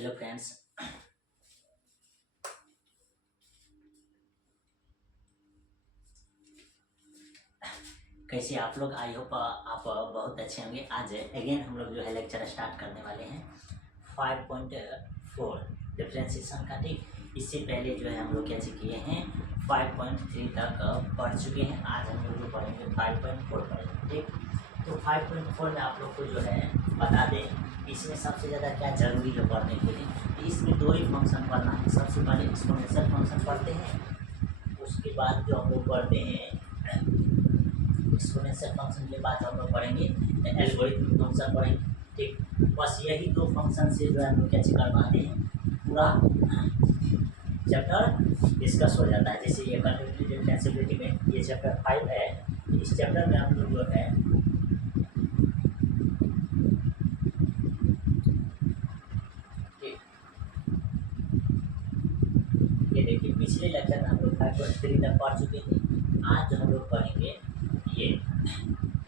Hello friends. कैसे आप लोग? आई होप आप बहुत अच्छे होंगे। आज अगेन हम लोग जो है लेक्चर स्टार्ट करने वाले हैं 5.4 डिफरेंशिएशन का। ठीक, इससे पहले जो है हम लोग क्या किए हैं 5.3 तक पढ़ चुके हैं। आज हम लोग जो पढ़ेंगे 5.4 पढ़ेंगे। ठीक, तो 5.4 में आप लोग को जो है बता दें इसमें सबसे ज़्यादा क्या जरूरी है पढ़ने के लिए। इसमें दो ही फंक्शन पढ़ना है। सबसे पहले एक्सपोनेंशियल फंक्शन पढ़ते हैं, उसके बाद जो हम लोग पढ़ते हैं एक्सपोनेंशियल फंक्शन के बाद हम लोग पढ़ेंगे एल्गोरिथम फंक्शन पढ़ेंगे। ठीक, बस यही दो फंक्शन से जो है हम लोग क्या करवाते हैं, पूरा चैप्टर डिस्कस हो जाता है। जैसे ये कंटिन्यूटी डिफरेंशिएबिलिटी में ये चैप्टर 5 है। इस चैप्टर में हम लोग जो है ये देखिए पिछले लेक्चर में हम लोग 5.3 तक पढ़ चुके थे। आज जो हम लोग पढ़ेंगे ये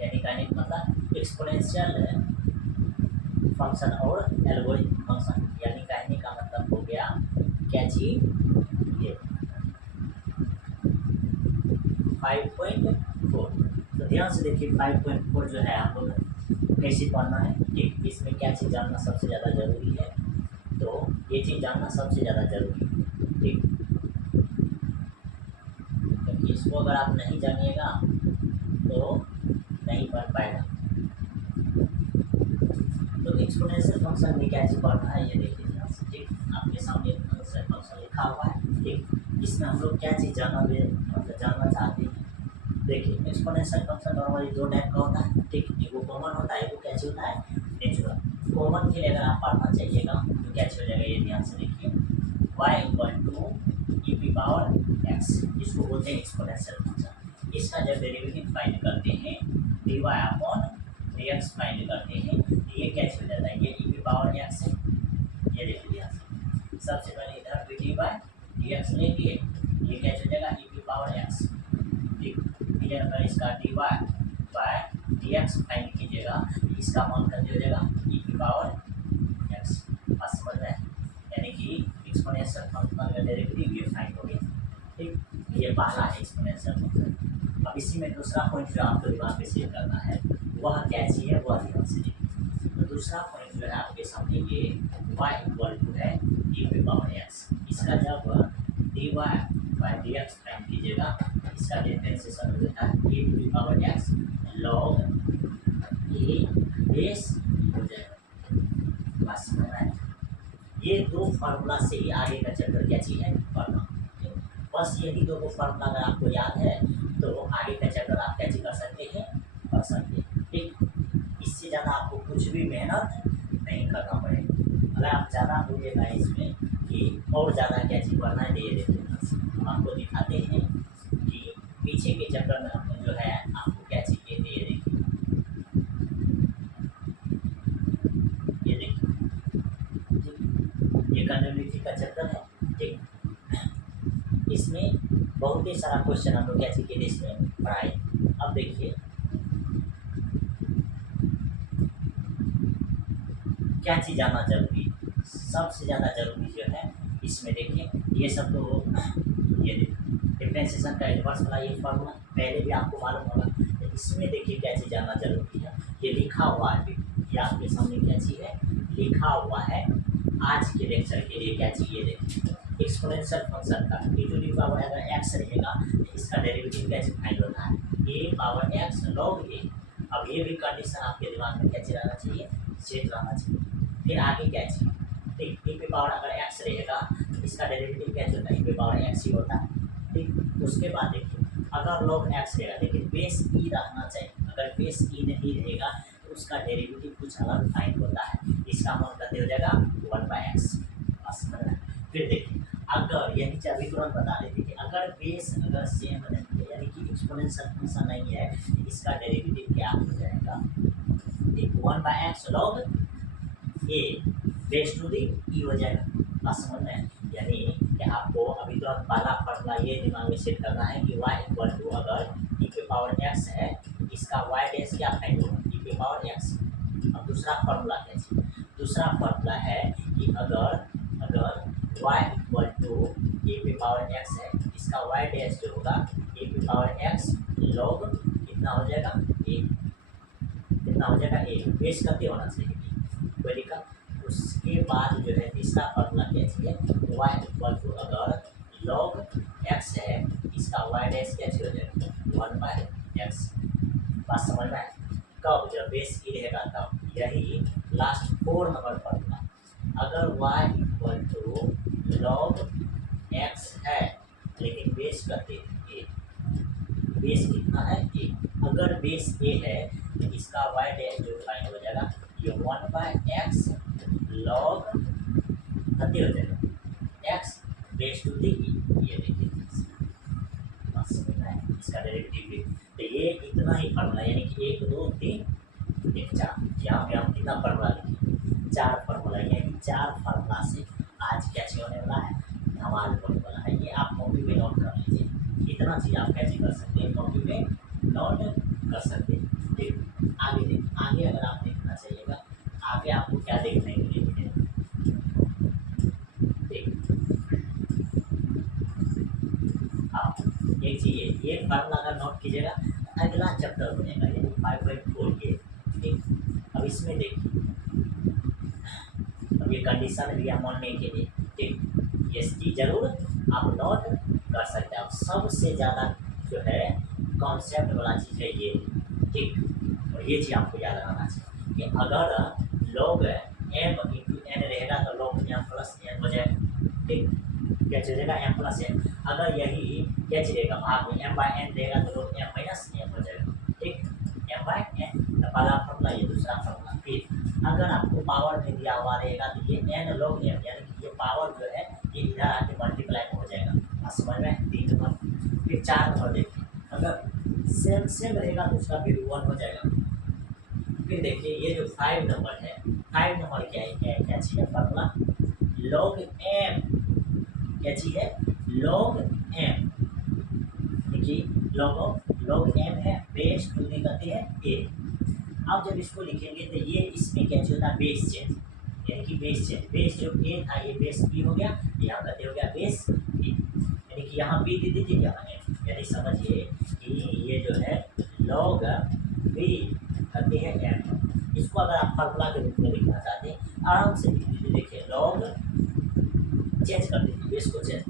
यानी कहने का मतलब एक्सपोनेंशियल फंक्शन और एल्गोरिथम फंक्शन, यानी कहने का मतलब हो गया क्या चीज ये 5.4। तो ध्यान से देखिए 5.4 जो है आप लोग कैसे पढ़ना है। ठीक, इसमें क्या चीज़ जानना सबसे ज़्यादा जरूरी है, तो ये चीज़ जानना सबसे ज़्यादा जरूरी है। ठीक, क्योंकि इसको अगर आप नहीं जानिएगा तो नहीं पढ़ पाएगा। तो एक्सपोनेंशियल फंक्शन में क्या चीज़ पढ़ना है ये देखिए ध्यान से। ठीक, आपके सामने एक्सपोनेंशियल फंक्शन लिखा हुआ है। ठीक, इसमें हम लोग क्या चीज़ जानना चाहते हैं। देखिए एक्सपोनेंशियल फंक्शन नॉर्मली दो टाइप का होता है। ठीक, एगो कॉमन होता है, एगो क्या चीज़ होता है नेचुरल। कॉमन के लिए अगर आप पढ़ना चाहिएगा तो क्या चीज़ हो जाएगा, ये ध्यान से देखिए y = e⁻x, इसको बोलते हैं एक्सपोनेंशियल फंक्शन। इसका जब डेरिवेटिव फाइंड करते हैं dy/dx फाइंड करते हैं तो ये क्या हो जाता है, ये e⁻x है। ये देखिए ध्यान से, सबसे पहले इधर dy/dx लेंगे, ये क्या हो जाएगा e⁻x। ठीक, फिर अगर इसका dy/dx फाइंड कीजिएगा इसका मान कर हो जाएगा e⁻x। बस समझ में, यानी कि एक्सपोनेंशियल फंक्शन का डेरिवेटिव ये फाइंड हो गया। ठीक, ये पहला है एक्सपोनेंशियल फंक्शन। अब इसी में दूसरा पॉइंट जो आपको दिमाग में सेव करना है वह क्या चीज़ है, वह ध्यान से देखिए। तो दूसरा पॉइंट जो है आपके सामने ये y = है e⁻x। इसका जब dy/dx फाइंड कीजिएगा इसका डिफरेंशिएशन हो जाता है e⁻x log a बेस हो जाएगा। बस समझ में आया? ये दो फार्मूला से ही आगे का चैप्टर क्या चीज़ है पढ़ना। बस यही दो फार्मूला अगर आपको याद है तो आगे का चैप्टर आप क्या कर सकते हैं, पढ़ सकते हैं। ठीक, इससे ज़्यादा आपको कुछ भी मेहनत नहीं करना पड़ेगा। अगर आप ज़्यादा बोलिएगा इसमें कि और ज़्यादा क्या चीज़ पढ़ना है, ये देखिए हम आपको दिखाते हैं कि पीछे के चैप्टर में हमने जो है आपको क्या चाहिए थे। ये देखिए ये कंटिन्यूटी का चैप्टर है। ठीक, इसमें बहुत ही सारा क्वेश्चन हम लोग क्या सीखे थे इसमें पढ़ाई। अब देखिए क्या चीज़ जानना जरूरी, सबसे ज़्यादा जरूरी जो है इसमें देखिए ये सब तो ये डिफरेंशिएशन का इन्वर्स वाला ये फॉर्मूला पहले भी आपको मालूम होगा। तो इसमें देखिए क्या चीज़ जानना जरूरी है, ये लिखा हुआ है, ये आपके सामने क्या चीज़ है लिखा हुआ है। आज के लेक्चर के लिए क्या चाहिए देखिए एक्सपोनेंशियल फंक्शन का e⁻ अगर x रहेगा तो इसका डेरिवेटिव कैसे फाइंड होता है a⁻x log a। अब ये भी कंडीशन आपके दिमाग में कैसे रहना चाहिए, सेट रहना चाहिए। फिर आगे क्या चाहिए, ठीक, e⁻ अगर x रहेगा तो इसका डेरिवेटिव कैसे होता है e⁻x ही होता है। ठीक, उसके बाद देखिए अगर log x रहेगा, देखिए बेस e रहना चाहिए। अगर बेस e नहीं रहेगा तो उसका डेरिवेटिव कुछ अलग फाइंड होता है, इसका मान कहते हो जाएगा 1/x। फिर देखिए अगर यही अभी तुरंत बता देते कि अगर बेस अगर सेम नहीं है यानी कि एक्सपोनेंशियल फंक्शन नहीं है तो इसका डेरिवेटिव क्या हो जाएगा, ठीक 1/x log a base to the e हो जाएगा। बस समझ में, यानी कि आपको अभी तुरंत पहला फॉर्मूला ये दिमाग में सेट करना है कि y = अगर e⁻x है इसका y बेस क्या फाइंड होगा e⁻x। अब दूसरा फॉर्मूला क्या है, दूसरा फॉर्मूला है कि अगर अगर y इक्वल टू ए पे पावर x है, इसका y डैश जो होगा ए पे पावर x log कितना हो जाएगा ए, कितना हो जाएगा ए, बेस करते होना चाहिए कोई दिक्कत। उसके बाद जो है तीसरा फॉर्मूला क्या चाहिए, y इक्वल टू अगर log x है, इसका y डैश क्या हो जाएगा 1/x। बात समझ में आए? कब, जब बेस ई रहेगा तब। यही लास्ट 4 नंबर फॉर्मूला, अगर y equal to log x है लेकिन बेस करते ए, बेस कितना है ए, अगर बेस ए है तो इसका y डैश जो फाइंड हो जाएगा ये 1/x log करते हो जाएगा x बेस टू दी, ये देखिए बस समझ में आया? इसका डेरिवेटिव भी तो ये इतना ही फॉर्मूला, यानी कि 1 2 3 1 4, यहाँ पे हम कितना फॉर्मूला लिखे 4 फॉर्मूला, यानी 4 फॉर्मूला से आज क्या चीज होने वाला है, धमाल होने वाला है। ये आप कॉपी में नोट कर लीजिए, इतना चीज आप कैसे कर सकते हैं, कॉपी में नोट कर सकते हैं। फिर आगे देख, आगे अगर आप देखना चाहिएगा, आगे आपको क्या देखने के लिए मिलेगा, हाँ एक चीज ये फार्मूला अगर नोट कीजिएगा, अगला चैप्टर बनेगा यानी 5.4 ये, ठीक। अब इसमें देखिए, अब ये कंडीशन भी हम मानने के लिए, ठीक, ये चीज जरूर आप नोट कर सकते हैं। अब सबसे ज़्यादा जो है कॉन्सेप्ट वाला चीज़ है ये, ठीक, और ये चीज़ आपको याद रखना चाहिए कि अगर log m इंटू n रहेगा तो log m प्लस n हो जाएगा, ठीक, क्या चलेगा m प्लस n। अगर यही क्या चलेगा भाग में m/n रहेगा तो log m माइनस n हो जाएगा, ठीक, m/n। तो पहला फॉर्मूला, ये दूसरा फॉर्मूला। फिर अगर आपको पावर में दिया हुआ रहेगा तो ये n log m, यानी कि ये पावर जो है ये इधर आके मल्टीप्लाई हो जाएगा, समझ में? 3 नंबर। फिर 4 नंबर देखिए, अगर सेम रहेगा तो उसका वैल्यू 1 हो जाएगा। फिर देखिए ये जो 5 नंबर है, 5 नंबर क्या है, क्या चीज़ है फॉर्मूला, log m, क्या चीज़ है log m, देखिए log m है, बेस टू दी गति है a। अब जब इसको लिखेंगे तो ये इसमें क्या होता है बेस चेंज, यानी कि बेस चेंज, बेस जो a था ये बेस b हो गया, यहाँ गति हो गया बेस b, यानी कि यहाँ b दे दीजिए यहाँ m, यानी समझिए कि ये जो है log b गति है m। इसको अगर आप फार्मूला के रूप में लिखना चाहते हैं आराम से लिख दीजिए, देखिए log चेंज कर दीजिए, बेस को चेंज,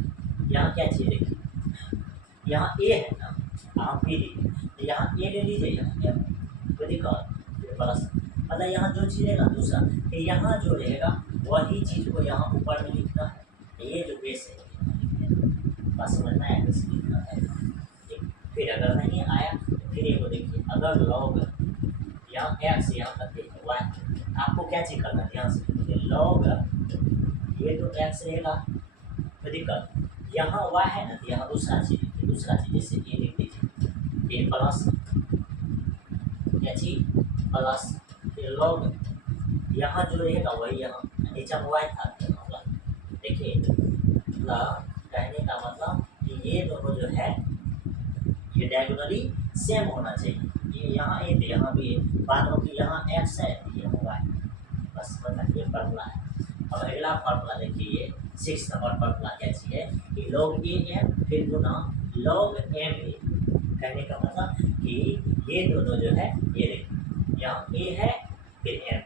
यहाँ क्या चाहिए देखिए, यहाँ a है ना, आप b लीजिए, तो यहाँ a ले लीजिए, यहाँ m को दिक्कत प्लस, मतलब यहाँ जो चीज़ रहेगा दूसरा, तो यहाँ जो रहेगा वही चीज़ को यहाँ ऊपर में लिखना है, तो ये जो बेस है बस समझ में आया कैसे लिखना है, ठीक। फिर अगर नहीं आया तो फिर ये को देखिए, अगर log यहाँ x यहाँ करते हैं y, आपको क्या चीज करना है, ध्यान से log ये जो x रहेगा तो दिक्कत, यहाँ y है ना, यहाँ दूसरा चीज जैसे ये लिख दीजिए, ये प्लस क्या चीज प्लस, फिर log यहाँ जो रहेगा वही यहाँ नीचे में y था, देखिए मतलब कहने का मतलब कि ये दोनों जो है ये डायगोनली सेम होना चाहिए, ये यहाँ ए तो यहाँ भी बात हो कि यहाँ x है ये होगा, बस मतलब ये फार्मूला है। अब अगला फार्मूला देखिए, ये 6 नंबर फार्मूला क्या चाहिए कि log a m फिर गुना log m a, कहने का मतलब कि ये दोनों जो है ये देखिए, यहाँ a है फिर m,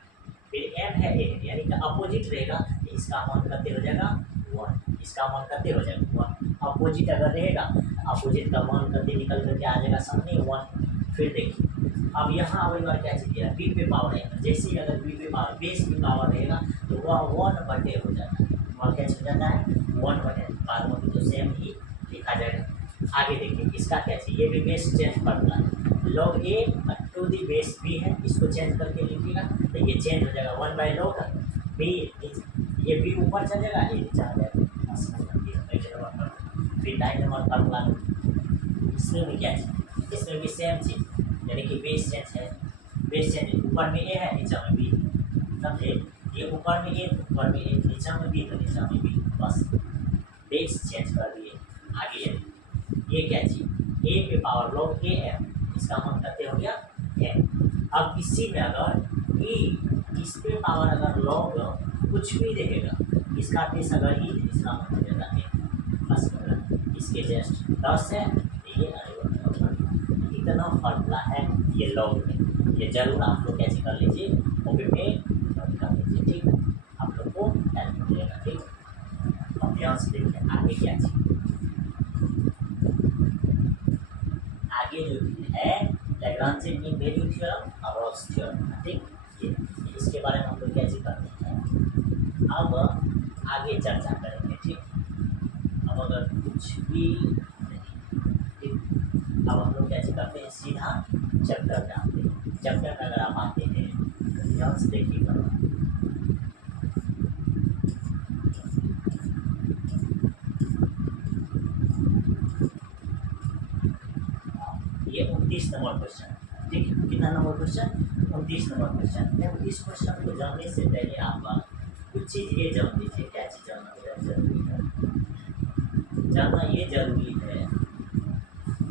फिर m है a, यानी कि अपोजिट रहेगा, इसका मान करते हो जाएगा 1, इसका मान करते हो जाएगा 1, अपोजिट अगर रहेगा अपोजिट का मान करते निकल करके आ जाएगा सामने 1। फिर देखिए अब यहाँ अगली बार क्या चाहिए, बी पे पावर रहेगा, जैसे ही अगर बी पे पावर बेस पे पावर रहेगा तो वह 1/a हो जाता है, वह क्या हो जाता है 1/a, बाद में तो सेम ही लिखा जाएगा। आगे देखिए इसका क्या चाहिए, ये भी बेस चेंज फार्मूला है, log a to the base b है, इसको चेंज करके लिखिएगा तो ये चेंज हो जाएगा 1/log b, ये b ऊपर चल जाएगा ये नीचे आ जाएगा। फिर 9 नंबर फार्मूला, इसमें भी क्या चीज, इसमें भी सेम चीज, यानी कि बेस चेंज है, बेस चेंज ऊपर में a है नीचे में b, समझे, ये ऊपर में a ऊपर में a, नीचे में b तो नीचे में b, बस बेस चेंज कर दिए। आगे ये क्या चीज, a पे पावर log a m, इसका मान करते हो गया m। अब इसी में अगर e इस पे पावर अगर लॉग कुछ भी रहेगा, इसका बेस अगर ही इसका मतलब रहता है बस इसके जस्ट 10 है, तो ये इतना फॉर्मूला है ये लॉग में, ये जरूर आप लोग कैसे कर लीजिए, कॉपी पे नोट कर लीजिए, ठीक। आप लोग को हेल्प मिलेगा, ठीक। अब ध्यान से देखिए आगे क्या चीज, आगे जो है लैग्रांज मीन वैल्यू थ्योरम और रॉल्स थ्योरम, ठीक। ये इसके बारे में हम लोग कैसे करते हैं, अब आगे चर्चा करेंगे, ठीक। अब अगर कुछ भी नहीं, ठीक, अब हम लोग कैसे करते हैं, सीधा चैप्टर पे आते हैं। चैप्टर में अगर आप आते हैं तो ध्यान से देखिएगा, ये 29 नंबर क्वेश्चन, ठीक। कितना नंबर क्वेश्चन, 29 नंबर क्वेश्चन है। इस क्वेश्चन को जानने से पहले आप कुछ चीज़ ये जान लीजिए, क्या चीज़ जानना जरूरी है, जानना ये जरूरी है।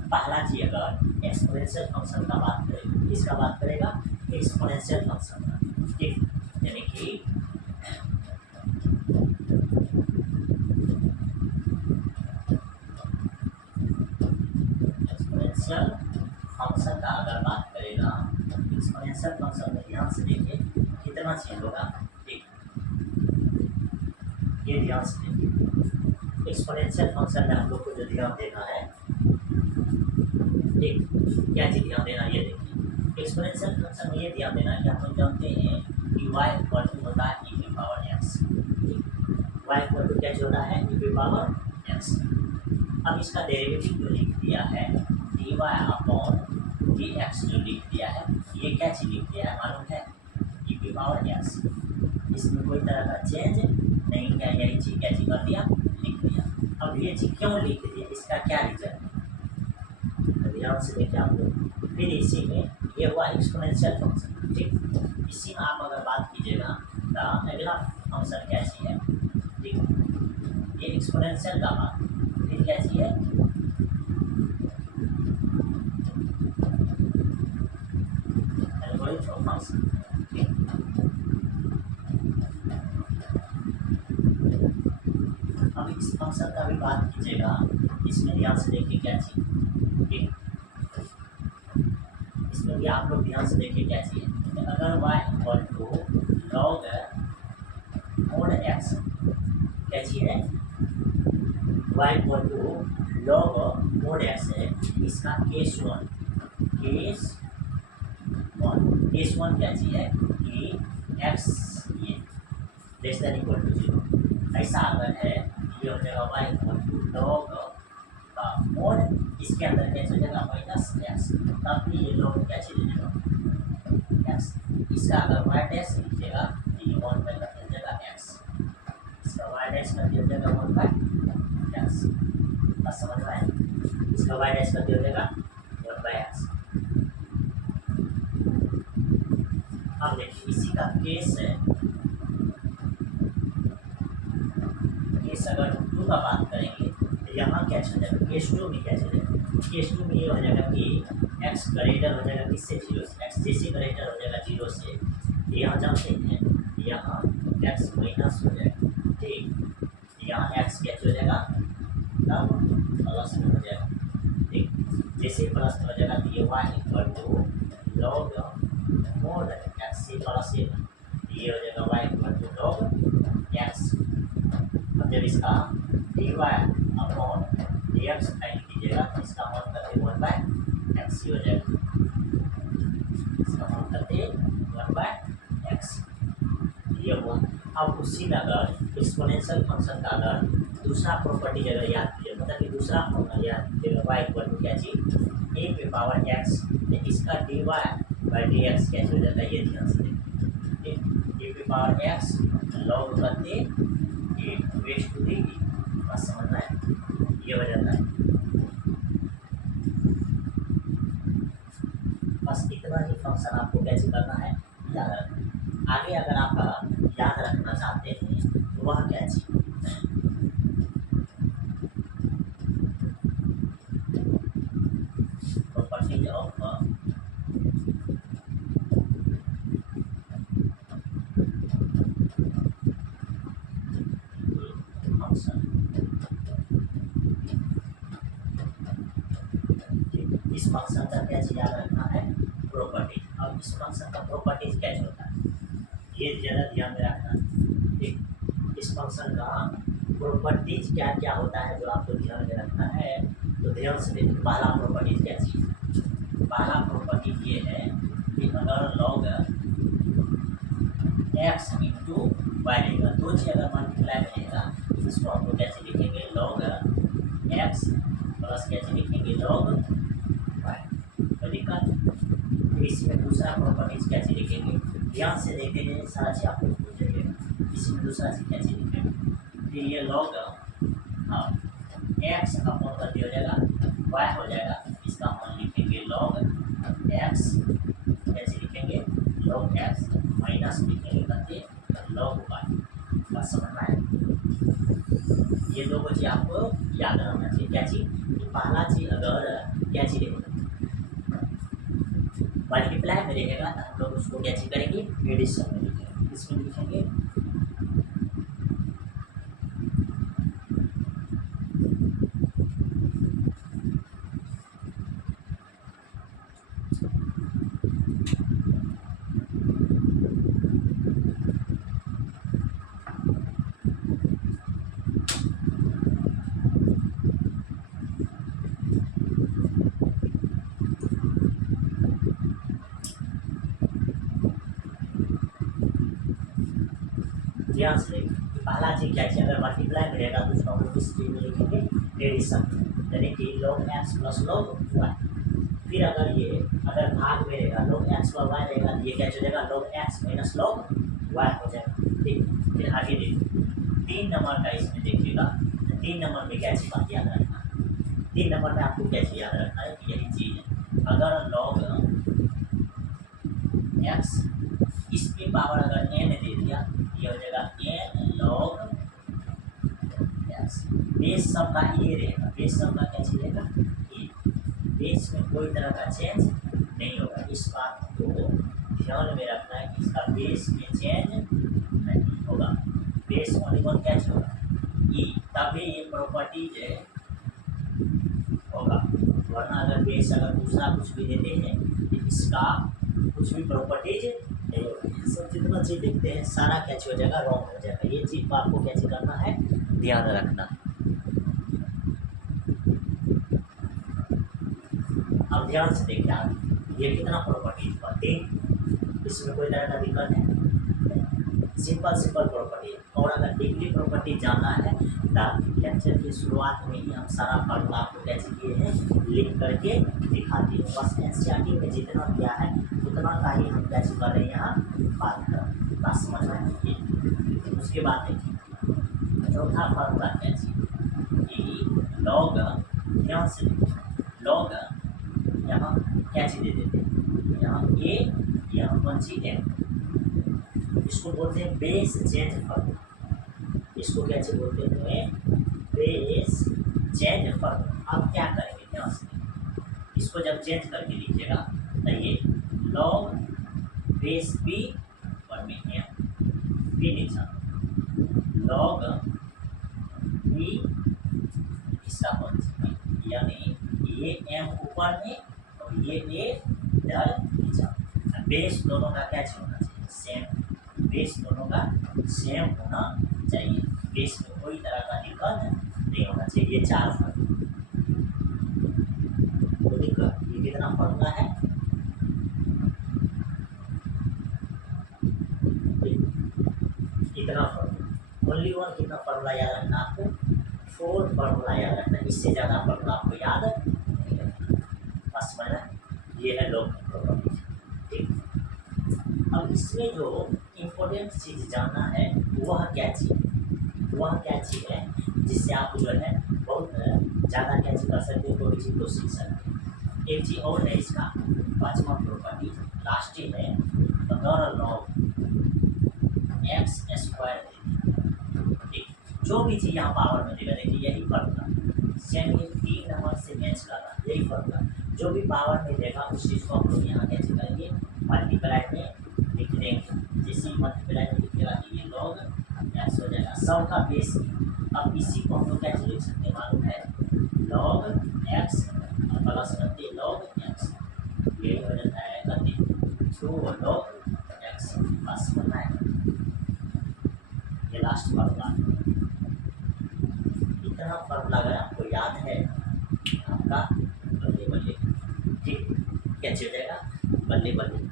पहला चीज अगर एक्सपोनेंशियल फंक्शन का बात करेगा, किसका बात करेगा, एक्सपोनेंशियल फंक्शन का, ठीक। यानी कि एक्सपोनेंशियल फंक्शन का अगर बात करेगा, एक्सपोनेंशियल फंक्शन में ध्यान से देखिए कितना चीज होगा, ठीक। ये ध्यान से देखिए एक्सपोनेंशियल फंक्शन में हम लोग को जो ध्यान देना है, ठीक, क्या चीज ध्यान देना, ये देखिए एक्सपोनेंशियल फंक्शन में ये ध्यान देना कि हम लोग जानते हैं कि y इक्वल टू होता है e की power x, y equal to क्या होता है, e की पावर x। अब इसका डेरिवेटिव जो लिख दिया है dy अपॉन dx जो लिख दिया है, ये क्या चीज लिख दिया है मालूम है, e की पावर x। इसमें कोई तरह का चेंज नहीं किया, यही चीज क्या चीज कर दिया, लिख दिया। अब ये चीज क्यों लिख दिया, इसका क्या रीजन है, ध्यान से देखिए आप लोग। फिर इसी में ये हुआ एक्सपोनेंशियल फंक्शन, ठीक। इसी में आप अगर बात कीजिएगा तो अगला फंक्शन क्या चीज है, ठीक, ये एक्सपोनेंशियल का बात, फिर क्या चीज है, एल्गोरिथम फंक्शन, ठीक। अब इस फंक्शन का भी बात कीजिएगा, इसमें ध्यान से देखिए क्या चीज, ठीक, इसमें भी आप लोग ध्यान से देखिए क्या चीज, अगर y equal to log mod x, क्या चीज है, y equal to log mod x है, इसका केस वन, केस वन क्या चीज है कि x ये लेस देन इक्वल टू 0, ऐसा अगर है ये हो जाएगा y equal to log mod, इसके अंदर क्या हो जाएगा माइनस एक्स, तब भी ये लोग क्या चीज देगा एक्स। इसका अगर वाई डैश लिखिएगा तो ये 1 बाई का मिल जाएगा एक्स, इसका वाई डैश का मिल जाएगा 1 बाई एक्स, बस समझ में आया, इसका वाई डैश का मिल जाएगा 1 बाई एक्स। अब देखिए इसी का केस है, केस अगर 2 का बात करेंगे तो यहाँ क्या चल जाएगा, केस 2 में क्या चलेगा, केस 2 में ये हो जाएगा कि x ग्रेटर हो जाएगा किससे, 0 से, x जैसे ग्रेटर हो जाएगा 0 से, यहाँ जानते हैं यहाँ x माइनस हो जाएगा, ठीक, यहाँ x क्या हो जाएगा तब प्लस में हो जाएगा, ठीक। जैसे प्लस में हो जाएगा तो ये y equal to log mod x से प्लस ये हो जाएगा y equal to log x। अब जब इसका dy अपॉन dx फाइंड कीजिएगा तो इसका मान करते 1 बाय एक्स हो जाएगा, इसका मान करते 1 बाय एक्स, ये हुआ। अब उसी में अगर एक्सपोनेंशियल फंक्शन का अगर दूसरा प्रॉपर्टी अगर याद कीजिए, मतलब कि दूसरा फॉर्मूला याद कीजिएगा y इक्वल टू क्या चीज, a की पावर x, इसका dy बाई dx क्या हो जाता है, ये ध्यान से देखिए, a की पावर x लॉग करते a रेज़ टू दी, बस समझना है, ये हो जाता है। बस इतना ही फंक्शन आपको कैसे करना है याद रखना। आगे अगर आप याद रखना चाहते हैं तो वह क्या चीज, प्रॉपर्टीज ऑफ क्या चीज़ याद रखना है, प्रॉपर्टी। अब इस फंक्शन का प्रॉपर्टीज कैसे होता है ये ज़्यादा ध्यान में रखना। ठीक, इस फंक्शन का प्रॉपर्टीज क्या क्या होता है जो आपको ध्यान में रखना है, तो ध्यान से देखिए। पहला प्रॉपर्टीज क्या चीज़, पहला प्रॉपर्टीज ये है कि अगर लॉग एक्स इंटू वाई रहेगा, दो चीज़ अगर मल्टीप्लाई रहेगा इसको हम लोग कैसे लिखेंगे, लॉग एक्स प्लस कैसे लिखेंगे, लॉग वाई। तो दिक्कत, तो इसमें दूसरा प्रॉपर्टीज कैसे लिखेंगे, ध्यान से देखेंगे, सारा चीज़ आपको भूल जाइएगा। इसमें दूसरा चीज़ कैसे लिखेंगे, फिर ये लॉग एक्स का मान कर दिया जाएगा, वाई हो जाएगा, इसका मान लिखेंगे लॉग एक्स, कैसे लिखेंगे, लॉग एक्स माइनस लिखेंगे करते लॉग वाई। बस समझना है, ये दो चीज़ आपको याद रखना चाहिए। क्या चीज़, पहला चीज़ अगर क्या चीज़ मल्टीप्लाई में रहेगा तो हम लोग उसको क्या चीज़ करेंगे, एडिशन में लिखेंगे। इसमें लिखेंगे ध्यान से देखिए, पहला चीज़ क्या चीज़ अगर मल्टीप्लाई में रहेगा तो उसको हम लोग इस चीज़ में लिखेंगे एडिशन, यानी कि log x plus log y. फिर अगर भाग में रहेगा, लॉग एक्स प्लस वाई रहेगा तो ये क्या हो जाएगा, log x minus log y हो जाएगा। ठीक, फिर आगे देखिए 3 नंबर का इसमें देखिएगा, तो 3 नंबर में क्या चीज़ बात याद रखना है, 3 नंबर में आपको क्या चीज़ याद रखना है, यही चीज़ अगर लॉग एक्स इसकी पावर अगर एन दे दिया, ये हो जाएगा एन लॉग एक्स। बेस सब का ये रहेगा, बेस सब का क्या चीज रहेगा, ये। बेस में कोई तरह का चेंज नहीं होगा, इस बात को ध्यान में रखना है कि इसका बेस में चेंज नहीं होगा। बेस ओनली वन क्या चीज होगा, ई, तभी ये प्रॉपर्टीज होगा। वरना अगर बेस अगर दूसरा कुछ भी देते हैं तो इसका कुछ भी प्रॉपर्टीज नहीं होगा। सब जितना चीज़ देखते हैं सारा क्या चीज हो जाएगा, रॉन्ग हो जाएगा। ये चीज़ को आपको क्या चीज करना है, ध्यान रखना। अब ध्यान से देखिए आगे, ये कितना प्रॉपर्टीज हुआ, 3, इसमें कोई तरह का दिक्कत है, सिंपल प्रॉपर्टी। और अगर डिग्री प्रॉपर्टी जानना है तो लेक्चर की शुरुआत में ही हम सारा फार्मूला आपको कैसे किए हैं लिख करके दिखाते हैं। बस एनसीईआरटी में जितना दिया है उतना का ही हम कैसे कर रहे हैं यहाँ बात कर, बात समझना है ये। उसके बाद देखिए चौथा फार्मूला कैसे, लॉग, ध्यान से लॉग यहाँ क्या चीज़ दे देते हैं, यहाँ ए, यहाँ कौन सी एम, इसको बोलते हैं बेस चेंज फार्मूला। इसको क्या चीज बोलते हैं, बेस चेंज फार्मूला। अब क्या करेंगे, ध्यान से इसको जब चेंज करके लिखिएगा तो ये लॉग बेस बी और में एम, बी लिखा लॉग बी, इसका कौन सा, यानी ये एम ऊपर में और ये ए डर नीचा। बेस दोनों का क्या चीज होना चाहिए, सेम। बेस दोनों का सेम होना चाहिए, बेस में कोई तरह का दिक्कत नहीं होना चाहिए। ये 4 फार्मूला, तो दिक्कत ये कितना फार्मूला है, इतना फार्मूला। ओनली वन कितना फार्मूला याद रखना आपको, 4 फार्मूला याद रखना, इससे ज़्यादा फार्मूला आपको याद नहीं रखना। बस समझना, ये है लॉग प्रॉपर्टी। ठीक, अब इसमें जो इम्पोर्टेंट चीज़ जानना है वह क्या चीज़ है जिससे आप जो है बहुत ज़्यादा क्या चीज़ कर सकते हैं, कोई चीज़ को सीख सकते हैं। एक चीज़ और है इसका 5वां प्रॉपर्टी, लास्ट है, अगर लॉग एक्स स्क्वायर दे, ठीक, जो भी चीज़ यहाँ पावर में देगा, देखिए यही फॉर्मूला सेम, ये 3 नंबर से मैच कर रहा है, यही फॉर्मूला। जो भी पावर में देगा उस चीज़ को हम लोग यहाँ कैसे करेंगे, मल्टीप्लाई में लिख देंगे। जैसे मल्टीप्लाई में लिखेगा तो ये लॉग एक्स हो जाएगा, सब का बेस। अब इसी को हम लोग कैसे लिख सकते हैं मालूम है, लॉग एक्स प्लस करते लॉग एक्स, यही हो जाता है गति 2 log x बस बनना है। ये लास्ट फार्मूला, इतना फार्मूला अगर आपको याद है आपका बल्ले बल्ले, ठीक कैसे हो जाएगा बल्ले बल्ले।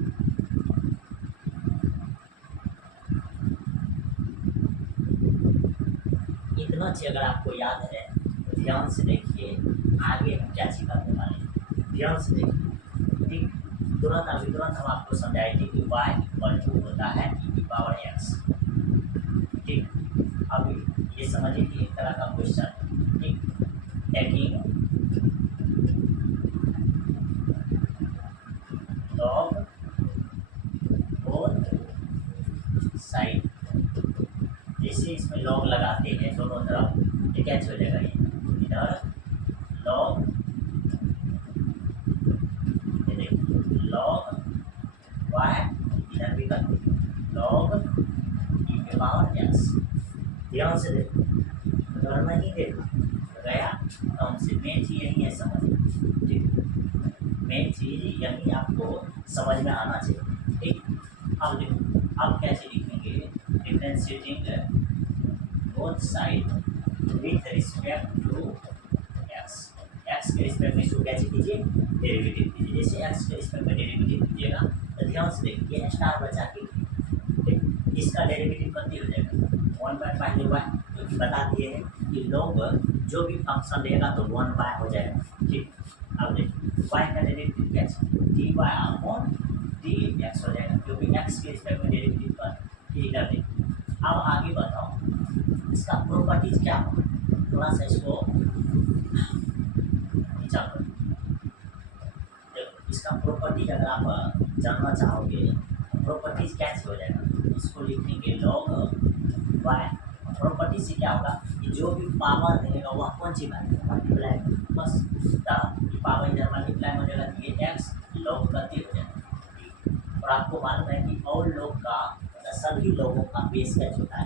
इतना चीज अगर आपको याद है तो ध्यान से देखिए आगे हम क्या चीज करने वाले हैं, ध्यान से देखिए, ठीक तुरंत हम आपको समझाएंगे कि y इक्वल टू होता है e की पावर x, ठीक। अब ये समझिए कि एक तरह का क्वेश्चन, ठीक, टेकिंग लॉग बोथ साइड, जैसे इसमें लॉग लगाते हैं दोनों तरफ, ये क्या हो जाएगा, ये इधर लॉग, ये देखिए लॉग y, इधर भी करते लॉग e के पावर x। ध्यान से देखो, अगर नहीं देखा गया तो हमसे मेन चीज यही है समझ, ठीक, मेन चीज यही आपको समझ में आना चाहिए, ठीक। अब देखो अब कैसे लिखेंगे, differentiating both side with respect to x, x के रिस्पेक्ट में इसको कैसे कीजिए, डेरिवेटिव कीजिए। जैसे x के रिस्पेक्ट में डेरिवेटिव कीजिएगा तो ध्यान से देखिए ये स्टार बचा के, ठीक, इसका डेरिवेटिव कितनी हो जाएगा 1/π y, क्योंकि बता दिए हैं कि लोग जो भी फंक्शन लेगा तो 1/, हो जाएगा, ठीक। अब देखिए y का डेरिवेटिव क्या है dy अपॉन dx हो जाएगा, क्योंकि x के रिस्पेक्ट में डेरिवेटिव पर ठीक है। अब आगे बताओ इसका प्रॉपर्टीज क्या हो, थोड़ा सा इसको नीचा करो। इसका प्रॉपर्टीज अगर आप जानना चाहोगे, प्रॉपर्टीज कैसे हो जाएगा, इसको लिखेंगे लॉग y, प्रॉपर्टी से क्या होगा कि जो भी पावर रहेगा वह कौन सी बात है मल्टीप्लाई, बस पावर इधर मल्टीप्लाई हो जाएगा, ये x लॉग करते हो जाएगा। और आपको मालूम है कि और लोग का सभी लोगों का बेस क्या होता है।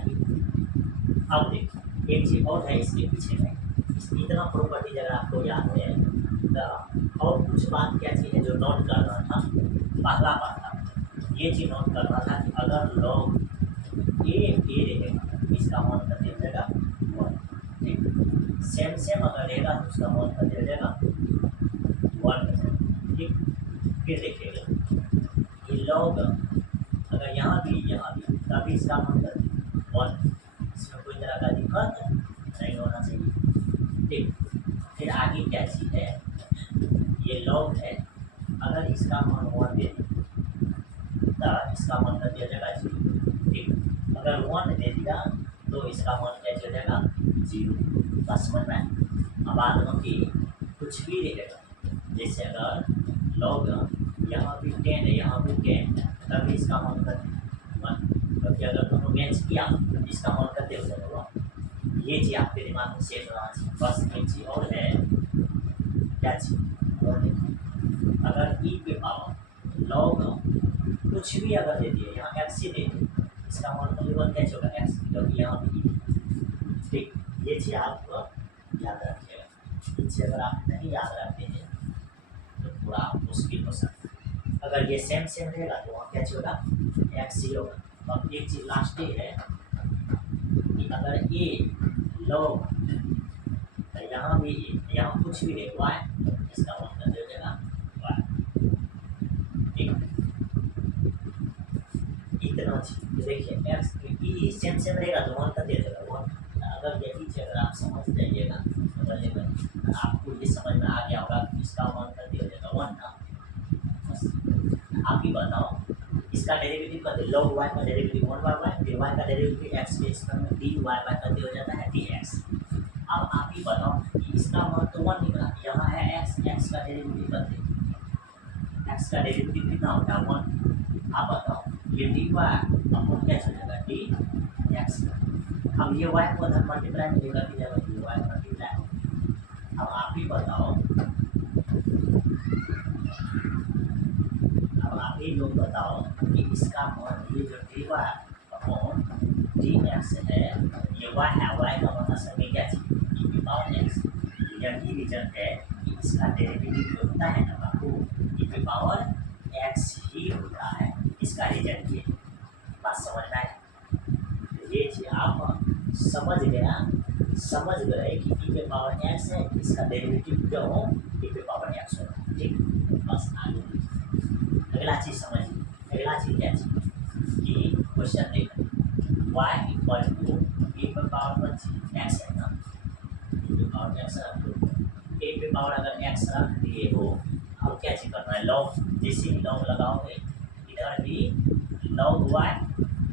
अब देखिए एक चीज और है इसके पीछे में, इतना प्रॉपर्टी अगर आपको याद है तो और कुछ बात क्या चीज़ है जो नोट कर रहा था, पहला बात था ये चीज़ नोट कर रहा था कि अगर लोग ए रहेगा इसका मान कर दिया जाएगा 1, ठीक, सेम अगर रहेगा तो उसका मान कर दिया जाएगा 1, ठीक। फिर देखिएगा ये लॉग अगर यहाँ भी तभी इसका मान कर 1, इसमें कोई तरह का दिक्कत नहीं होना चाहिए, ठीक। फिर आगे क्या चीज़ है, ये लॉग है, अगर इसका मान 1 दे तो इसका मान कर दिया जाएगा 0, ठीक। अगर 1 दे दिया तो इसका मान क्या हो जाएगा 0, बस समझ में। अब बात होगी कुछ भी रहेगा, जैसे अगर लॉग यहाँ भी 10 है यहाँ भी 10 है तभी इसका मान कर 1, क्योंकि अगर दोनों मैच किया तो इसका मान करते हो जाएगा 1। ये चीज़ आपके दिमाग में सेट होना चाहिए। बस एक चीज़ और है, क्या चीज़ और देखिए, अगर ई पे पावर लॉग कुछ भी अगर दे दिए, यहाँ एक्स ही दे दिए, इसका मान वन कैच होगा एक्स, क्योंकि यहाँ पे, ठीक। ये चीज़ आपको याद रखिएगा, ये चीज़ अगर आप नहीं याद रखते हैं तो थोड़ा मुश्किल हो सकता है। अगर ये सेम रहेगा तो वहाँ क्या होगा एक्स ही होगा। अब एक चीज़ लास्ट ये है कि अगर ए लॉग यहाँ भी यहाँ कुछ भी है वाई, इसका मतलब हो जाएगा वाई, ठीक। इतना चीज देखिए एक्स ई सेम रहेगा तो वन का दे देगा वो। अगर यही चीज अगर आप समझ जाइएगा तो आपको ये समझ में आ गया होगा कि इसका वन का दे देगा 1 ना। बस आप ही बताओ इसका डेरिवेटिव कर दे, लॉग वाई का डेरिवेटिव 1/y, फिर वाई का डेरिवेटिव एक्स के इसमें डी वाई बाय कर दे हो जाता है dx। अब आप ही बताओ कि इसका मान तो 1 निकला, यहाँ है x का डेरिवेटिव कर दे, x का डेरिवेटिव कितना होता है 1। आप बताओ ये डी वाई अपॉन क्या चलेगा डी एक्स। अब ये वाई को अगर मल्टीप्लाई में लेकर के जाएगा ये वाई मल्टीप्लाई। अब आप ही बताओ, अब आप ही लोग बताओ कि इसका मान ये जो d y upon d x है ये वाई है, वाई का मान असल में क्या चीज़ ई की पावर एक्स। यही रीजन है कि इसका डेरिवेटिव जो होता है ना बाबू ई की पावर एक्स ही होता है, इसका रिजल्ट ये। बात समझ में आया? ये चीज आप समझ गए कि e पे पावर एक्स है, इसका डेरिवेटिव जो हो e पे पावर एक्स होगा। ठीक, बस आगे अगला चीज समझिए। अगला चीज क्या चीज कि क्वेश्चन देखो y इक्वल टू e पे पावर एक्स है ना, e पे पावर एक्स रख दो। ए पे पावर अगर एक्स रख दिए हो, अब क्या चीज करना है, लॉग, जैसे ही लॉग लगाओगे इधर भी लॉग वाई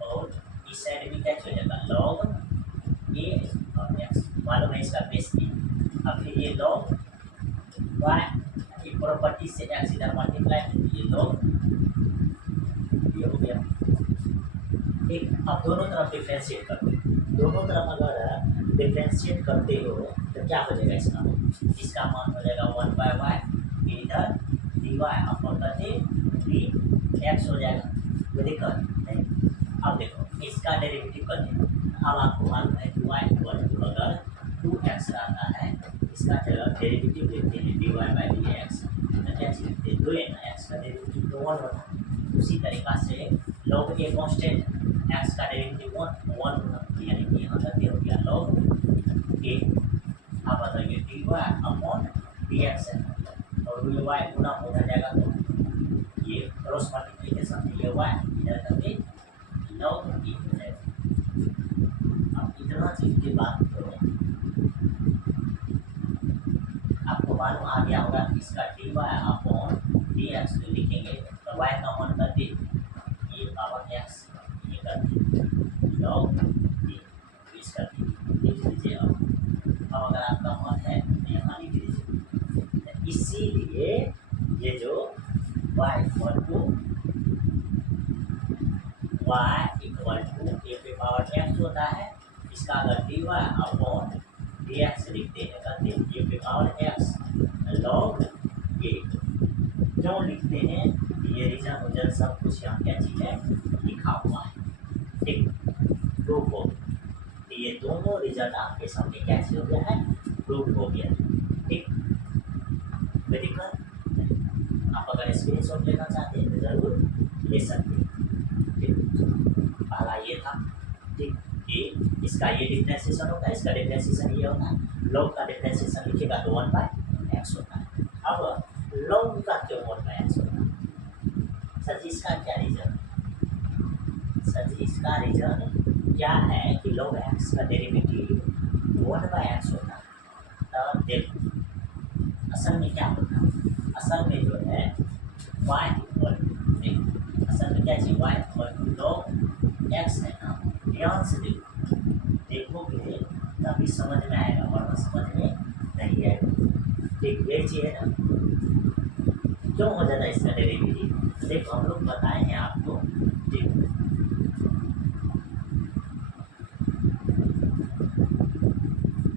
और इस साइड भी क्या हो जाएगा लॉग ए और एक्स। मालूम है इसका बेस ए। अब फिर ये लॉग वाई की प्रॉपर्टी से एक्स इधर मल्टीप्लाई, ये लॉग ये हो गया। ठीक, अब दोनों तरफ डिफ्रेंशिएट कर दो। दोनों तरफ अगर डिफ्रेंशिएट करते हो तो क्या हो जाएगा इसका मान हो जाएगा 1/y, इधर dy अपॉन करते डी एक्स हो जाएगा। कोई दिक्कत नहीं। अब देखो इसका डेरिवेटिव करते हैं। अब आपको मालूम है कि y इक्वल टू अगर 2x रहता है, इसका डेरिवेटिव लेते हैं dy/dx, तो क्या चीज लिखते हैं 2x का डेरिवेटिव तो 1 होता है। उसी तरीका से log a कांस्टेंट x का डेरिवेटिव 1 होगा, यानी कि यहाँ तक हो गया log a। अब बताइए dy अपॉन dx है और ये y गुना हो जाएगा, तो ये क्रॉस मल्टीप्लिकेशन ये y इधर करके log a हो जाएगा। अब इतना चीज की बात करो, आपको मालूम आ गया होगा इसका dy अपॉन dx जो लिखेंगे तो y का मान कर दे ये पावर x, ये कर दी log a, इस कर दी, लिख लीजिए। अब अगर आपका मान है तो यहाँ लिख लीजिए। इसीलिए ये जो y इक्वल टू a पे पावर x होता है, इसका अगर dy अपॉन dx लिखते हैं कहते हैं a पे पावर x log a। क्यों लिखते हैं ये रीजन वजन सब कुछ यहाँ क्या चीज है लिखा हुआ है। ठीक, प्रूफ हो तो ये दोनों रिजल्ट आपके सामने क्या चीज हो गया है, प्रूफ हो गया। ठीक, कोई दिक्कत नहीं। आप अगर स्क्रीनशॉट लेना चाहते हैं तो जरूर ले सकते हैं। ठीक, पहला ये था। ठीक, ये इसका ये डिफरेंशिएशन होता है, इसका डिफरेंशिएशन ये होता है। लॉग का डिफरेंशिएशन लिखेगा तो 1/x होता है। अब लॉग का क्यों 1/x होता है? सर जी इसका क्या रीजन? सर जी इसका रीजन क्या है कि log x का डेरिवेटिव 1/x होता है। तब देखो असल में क्या होता है, असल में जो है y इक्वल टू, असल में क्या चाहिए y equal to log x है ना। ध्यान से देखोगे तभी समझ में आएगा, वरना समझ में नहीं आएगा। ठीक, ये चीज है ना, क्यों हो जाता है इसका डेरिवेटिव? देखो हम लोग बताए हैं आपको। ठीक,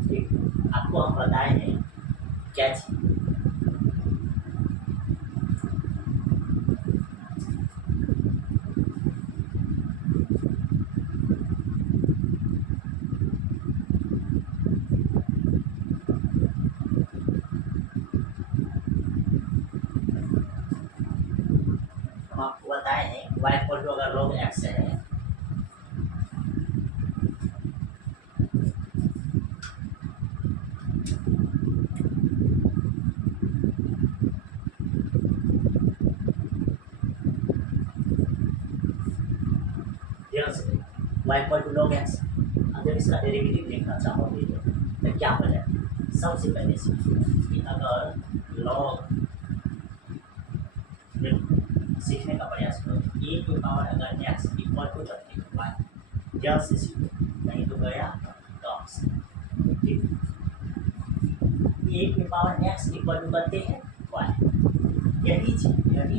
ठीक, आपको हम बताए हैं क्या चीज। हम आपको बताए हैं y इक्वल टू अगर log x है, y equal to log x। अब जब इसका डेरिवेटिव देखना चाहोगे तो क्या हो जाएगा, सबसे पहले कि अगर log, सीखने का प्रयास करो, a की पावर अगर x इक्वल टू करते हो y, ध्यान से सीखो नहीं तो गया कम से। ठीक, a की पावर x इक्वल टू करते हैं y, यही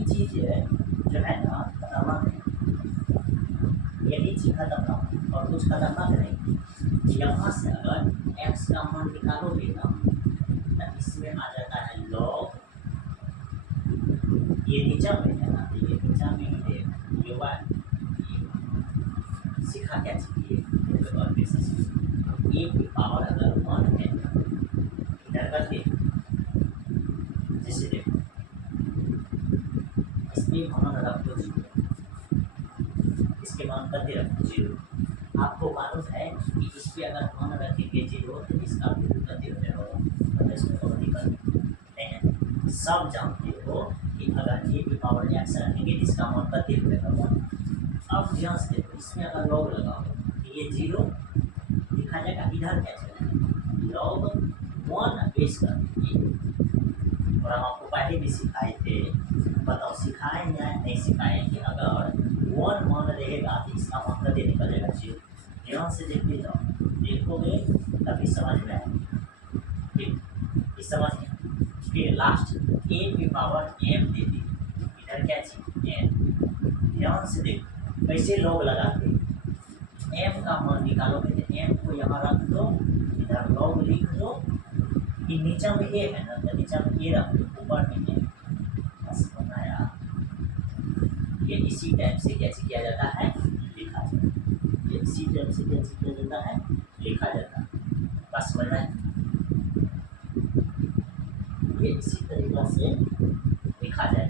चीज जो है ना खतरनाक है, यही चीज खतरनाक है और कुछ खतरनाक नहीं। यहाँ से अगर x का मान निकालोगे ना तो इसमें आ जाता है log, ये नीचा में है ना, ये नीचा में ही है ये y, सीखा क्या चाहिए a की पावर अगर 1 है इधर करके, जैसे देखो इसमें ये मान रखो 0, इसके मान कते रखो 0। आपको मालूम है कि इस पे अगर मान रखेंगे 0 तो इसका वैल्यू कते हो जाएगा, मतलब इसमें कोई दिक्कत नहीं है। सब जानते हो कि अगर ए की पावर एक्स रखेंगे तो इसका मान कते हो जाएगा 1। अब ध्यान से देखो, इसमें अगर लॉग लगाओ तो ये 0 लिखा जाएगा, इधर क्या चलेगा लॉग 1 बेस कर। और हम आपको पहले भी सिखाए थे, बताओ सिखाए या नहीं सिखाए कि अगर 1 मान रहेगा तो इसका मान कते निकल जाएगा 0। ध्यान से देखते जाओ, देखोगे तभी समझ में आएगा। ठीक, इस समझ में फिर लास्ट ए की पावर m दे दी, इधर क्या चीज m। ध्यान से देखो कैसे लॉग लगाते, m का मान निकालोगे तो m को यहाँ रख दो, इधर लॉग लिख दो, कि नीचा में ए है ना तो नीचा में ए रख दो, ऊपर में ए। बस बनाया, ये इसी टाइप से कैसे किया जाता है लिखा जाता है, ये इसी टाइप से कैसे किया जाता है लिखा जाता है। बस समझ में, ये इसी तरीका से लिखा जाए।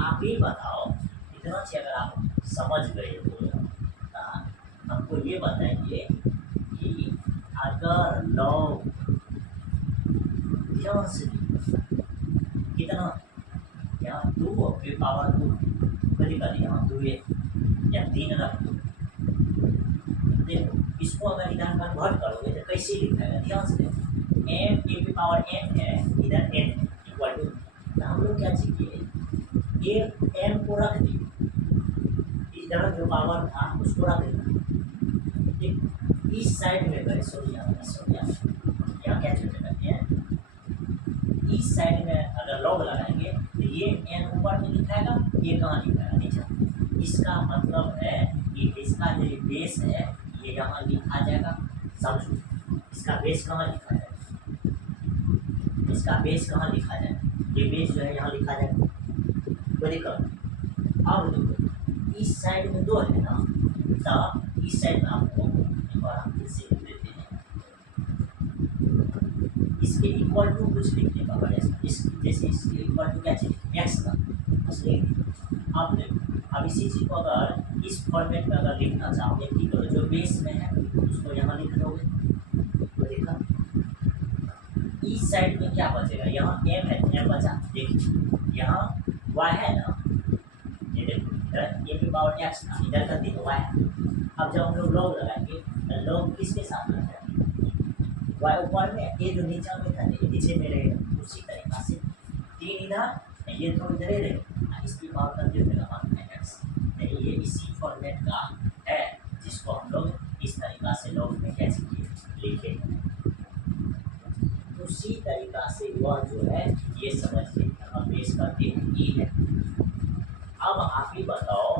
आप ये बताओ, इतना से अगर आप समझ गए हो तो हमको ये बताइए कि अगर लॉग ध्यान से कितना, यहाँ 2 फिर पावर 2 कभी कभी यहाँ 2 या 3 रख दो। देखो इसको अगर इधर कन्वर्ट करोगे तो कैसे लिखाएगा, ध्यान से देखो m ए की पावर m है, इधर n है इक्वल टू, तो हम लोग क्या चाहिए ए m को रख दिए, इधर जो पावर था उसको रख दिया। ठीक, इस साइड में गए यहाँ क्या चलेगा n, इस साइड में अगर लॉग लगाएंगे तो ये n ऊपर में लिखाएगा, ये कहाँ लिखाएगा नीचे। इसका मतलब है कि इसका जो बेस है ये यहाँ लिखा जाएगा। समझो इसका बेस कहाँ लिखा जाएगा, इसका बेस कहाँ लिखा जाएगा, ये बेस जो है यहाँ लिखा जाएगा, कोई दिक्कत। अब देखो इस साइड में 2 है ना, तो इस साइड में आपको एक बार हम फिर से देते हैं, इसके इक्वल टू कुछ लिखने का पड़ेगा, इस जैसे इसके इक्वल टू क्या चाहिए एक्स का, बस लिख दो। अब देखो, अब इसी चीज़ को अगर इस फॉर्मेट में अगर लिखना चाहोगे कि जो बेस में है उसको यहाँ लिख दोगे, तो देखा इस साइड में क्या बचेगा, यहाँ m है m बचा। देखिए यहाँ y है ना, ये देखो इधर ए की पावर एक्स था, इधर कर दी तो y है। अब जब हम लोग लॉग लगाएंगे तो लॉग किसके साथ लग जाएगा, y ऊपर में, ये जो नीचा में था ये नीचे में रहेगा। उसी तरीका से 3 इधर, ये तो इधर ही रहेगा, इसकी पावर कर देगा एक्स। नहीं, ये इसी फॉर्मेट का है जिसको हम लोग इस तरीका से लॉग में कैसे लिखे, उसी तरीका से वह जो है ये समझिए। अब बेस करते हैं ई है। अब आप ही बताओ,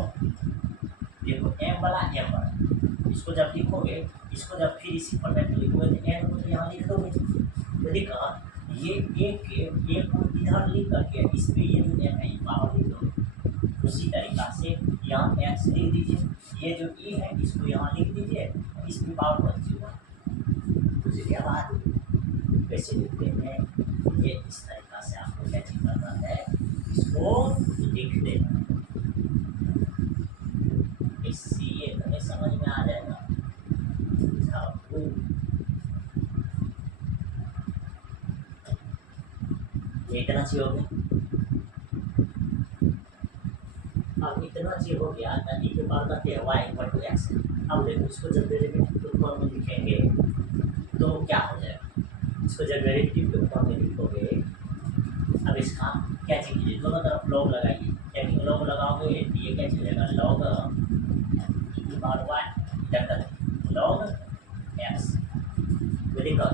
देखो m वाला m वाला, इसको जब लिखोगे, इसको जब फिर इसी फॉर्मेट में लिखोगे तो n को तो यहाँ लिख दोगे, तो देखा ये एक को इधर लिख करके इस पे ये जो m है ये पावर लिख दोगे। उसी तरीका से यहाँ x लिख दीजिए, ये जो e है इसको यहाँ लिख दीजिए, इसकी पावर बचेगा। दूसरी बात कैसे लिखते हैं, ये इस तरीका से आपको क्या करना है, इसको लिख देना, इससे ये हमें समझ में आ जाएगा। ये इतना चाहिए हो गया, अब इतना चाहिए हो गया ताकि के बाद कहते हैं y इक्वल टू एक्स। अब देखो इसको जब डेरिवेटिव फॉर्म में लिखेंगे तो क्या हो जाएगा, इसको जब डेरिवेटिव फॉर्म में लिखोगे, अब इसका क्या चाहिए, दोनों तरफ लॉग लगाइए, जब लॉग लगाओगे ये क्या चलेगा, लॉग पावर y इधर लॉग एक्स। देखो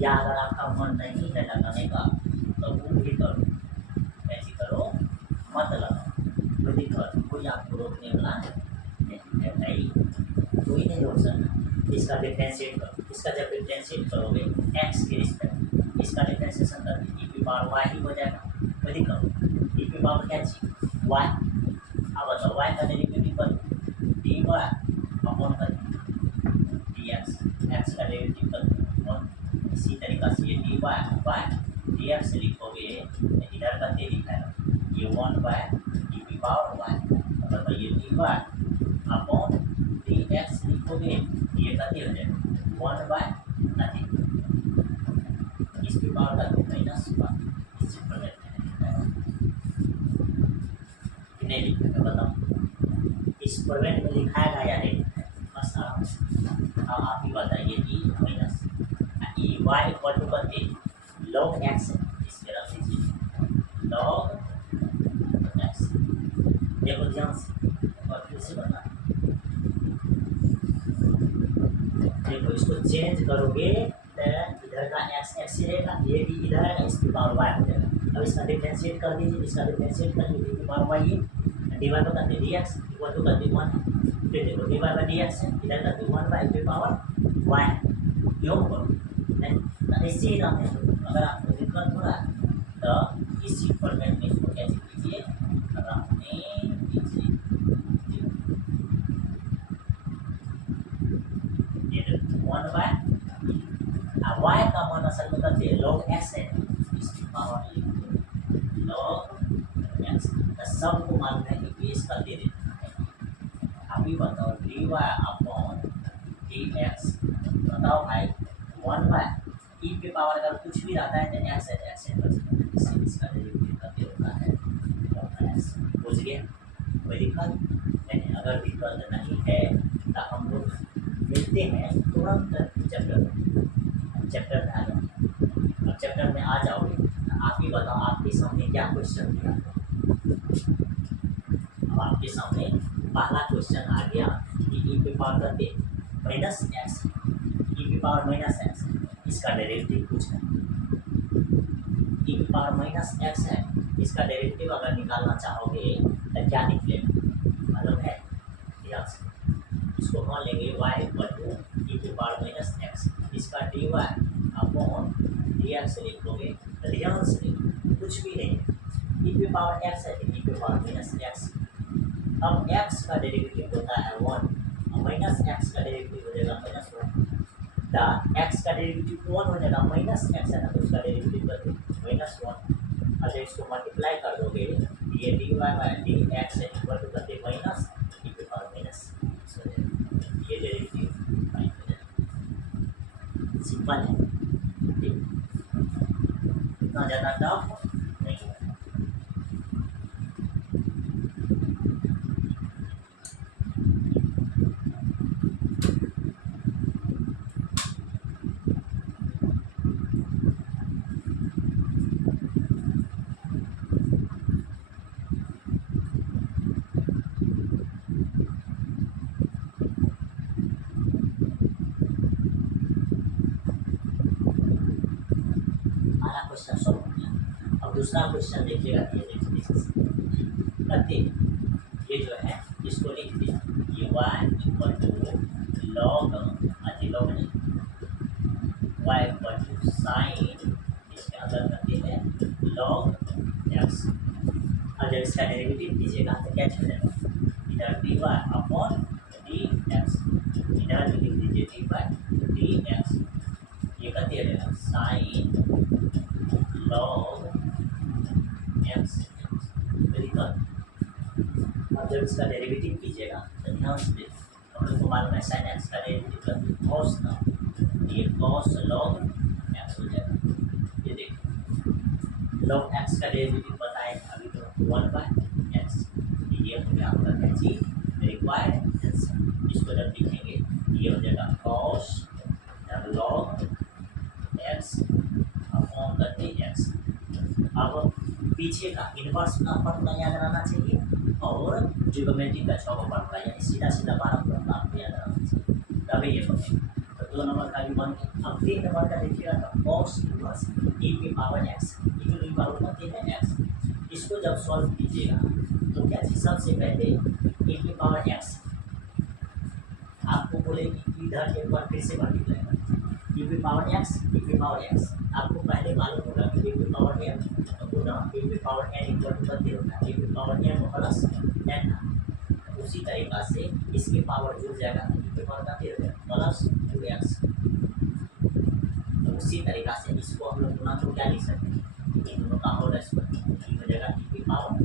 या अगर आपका मन नहीं है लगाने का तो वो भी करो, ऐसी करो मत लगाओ, कोई दिक्कत, कोई आपको रोकने वाला नहीं है भाई, कोई नहीं रोक सकता। इसका डिफरेंशिएट करो, इसका जब डिफरेंशिएट करोगे एक्स के रिस्पेक्ट, इसका डिफरेंशिएशन कर ई की पावर वाई ही हो जाएगा, कोई दिक्कत। ई की पावर क्या चाहिए वाई, अब बताओ वाई का डेरिवेटिव कर डी वाई अपॉन कर डी एक्स, एक्स का डेरिवेटिव कर, इसी तरीका से ये d y y d x लिखोगे इधर का दे दिखाएगा ये 1/e⁴y मतलब ये dy अपॉन डी एक्स लिखोगे ये कते हो जाएगा 1/नथिंग इसकी पावर का -1 इस सिंपल में नहीं लिखेगा बताओ इस फॉर्मेट में लिखाएगा या नहीं बस अब आप ही बताइए कि minus e y equal to करते log x इसके रख दीजिए log x देखो ध्यान से और फिर से बता देखो इसको चेंज करोगे तो इधर का x x रहेगा ये भी इधर है इसकी पावर y हो जाएगा अब इसका डिफरेंशिएट कर दीजिए इसका डिफरेंशिएट कर दीजिए इसकी पावर y है डिवाइड तो करते dx इक्वल टू करते 1 फिर देखो डिवाइड बाय dx है इधर करते 1/e⁴ y योग करो नहीं ऐसे ही रहते हैं अगर आपको दिक्कत हो रहा है तो इसी फॉर्मेट में इसको कैसे कीजिए रखने दीजिए ये 1/y का मान असल में करते हैं log x है इसकी पावर log x सबको मालूम है कि बेस का दे देना है अभी बताओ dy अपॉन dx बताओ भाई 1/e के पावर अगर कुछ भी रहता है तो x है x है इसका डेरिवेटिव करते होता है x बुझ गया कोई दिक्कत नहीं अगर दिक्कत नहीं है तो हम लोग मिलते हैं तुरंत चैप्टर में आ जाओ अब चैप्टर में आ जाओगे आप ही बताओ आपके सामने क्या क्वेश्चन दिया अब आपके सामने पहला क्वेश्चन आ गया कि e की पावर करते -x e की पावर -x इसका डेरिवेटिव पूछना e की पावर -x है इसका डेरिवेटिव अगर निकालना चाहोगे तो क्या निकलेगा मालूम है ध्यान से इसको मान लेंगे y इक्वल टू e की पावर -x इसका dy अपॉन dx लिखोगे तो ध्यान से कुछ भी नहीं e की पावर x है e की पावर -x अब x का डेरिवेटिव होता है 1 और -x का डेरिवेटिव हो जाएगा -1 x का डेरिवेटिव 1 हो जाएगा -x है ना तो उसका डेरिवेटिव करते -1 अच्छा इसको मल्टीप्लाई कर दोगे ये dy बाय dx है इक्वल टू करते माइनस e की पावर माइनस ये डेरिवेटिव फाइंड हो जाएगा सिंपल है ठीक इतना ज़्यादा टफ नहीं है क्वेश्चन सॉल्व हो गया अब दूसरा क्वेश्चन देखिएगा ये देखिए करते ये जो है इसको लिख दिया ये y equal to log log नहीं y इक्वल टू साइन इसके अंदर करते हैं log x और जब इसका डेरिवेटिव कीजिएगा तो क्या चल जाएगा इधर dy अपॉन dx इधर भी लिख दीजिए dy/dx ये करते रहेगा साइन log x अब जब इसका डेरिवेटिव कीजिएगा तो ध्यान से देखिए हम लोग को मालूम है साइन एक्स का डेरिवेटिव करते कॉस ना ये कॉस log x हो जाएगा ये देखिए log x का डेरिवेटिव बताए अभी तो 1/x ये हो गया आपका क्या चीज रिक्वायर्ड आंसर इसको जब लिखेंगे ये हो जाएगा कॉस log x अपॉन करते x अब पीछे का इनवर्स का फॉर्मूला याद रहना चाहिए और ट्रिग्नोमेट्री का 6 का फॉर्मूला यानी सीधा 12 फॉर्मूला आपको याद रहना चाहिए तभी ये बनेगा तो 2 नंबर का भी बन गया अब 3 नंबर का देखिएगा तो cos इनवर्स e की पावर x e की पावर होती है x इसको जब सॉल्व कीजिएगा तो क्या चीज सबसे पहले e की पावर x आपको बोलेगी इधर एक बार फिर से मल्टीप्लाई करें e की पावर x आपको पहले मालूम होगा कि e की पावर m गुना e की पावर n इक्वल टू करते होता है e की पावर m प्लस n उसी तरीका से इसकी पावर जुड़ जाएगा e की पावर करते होगा प्लस 2x तो उसी तरीका से इसको हम लोग गुना तो क्या लिख सकते हैं, इन दोनों का होल स्क्वायर, ई हो जाएगा ई की पावर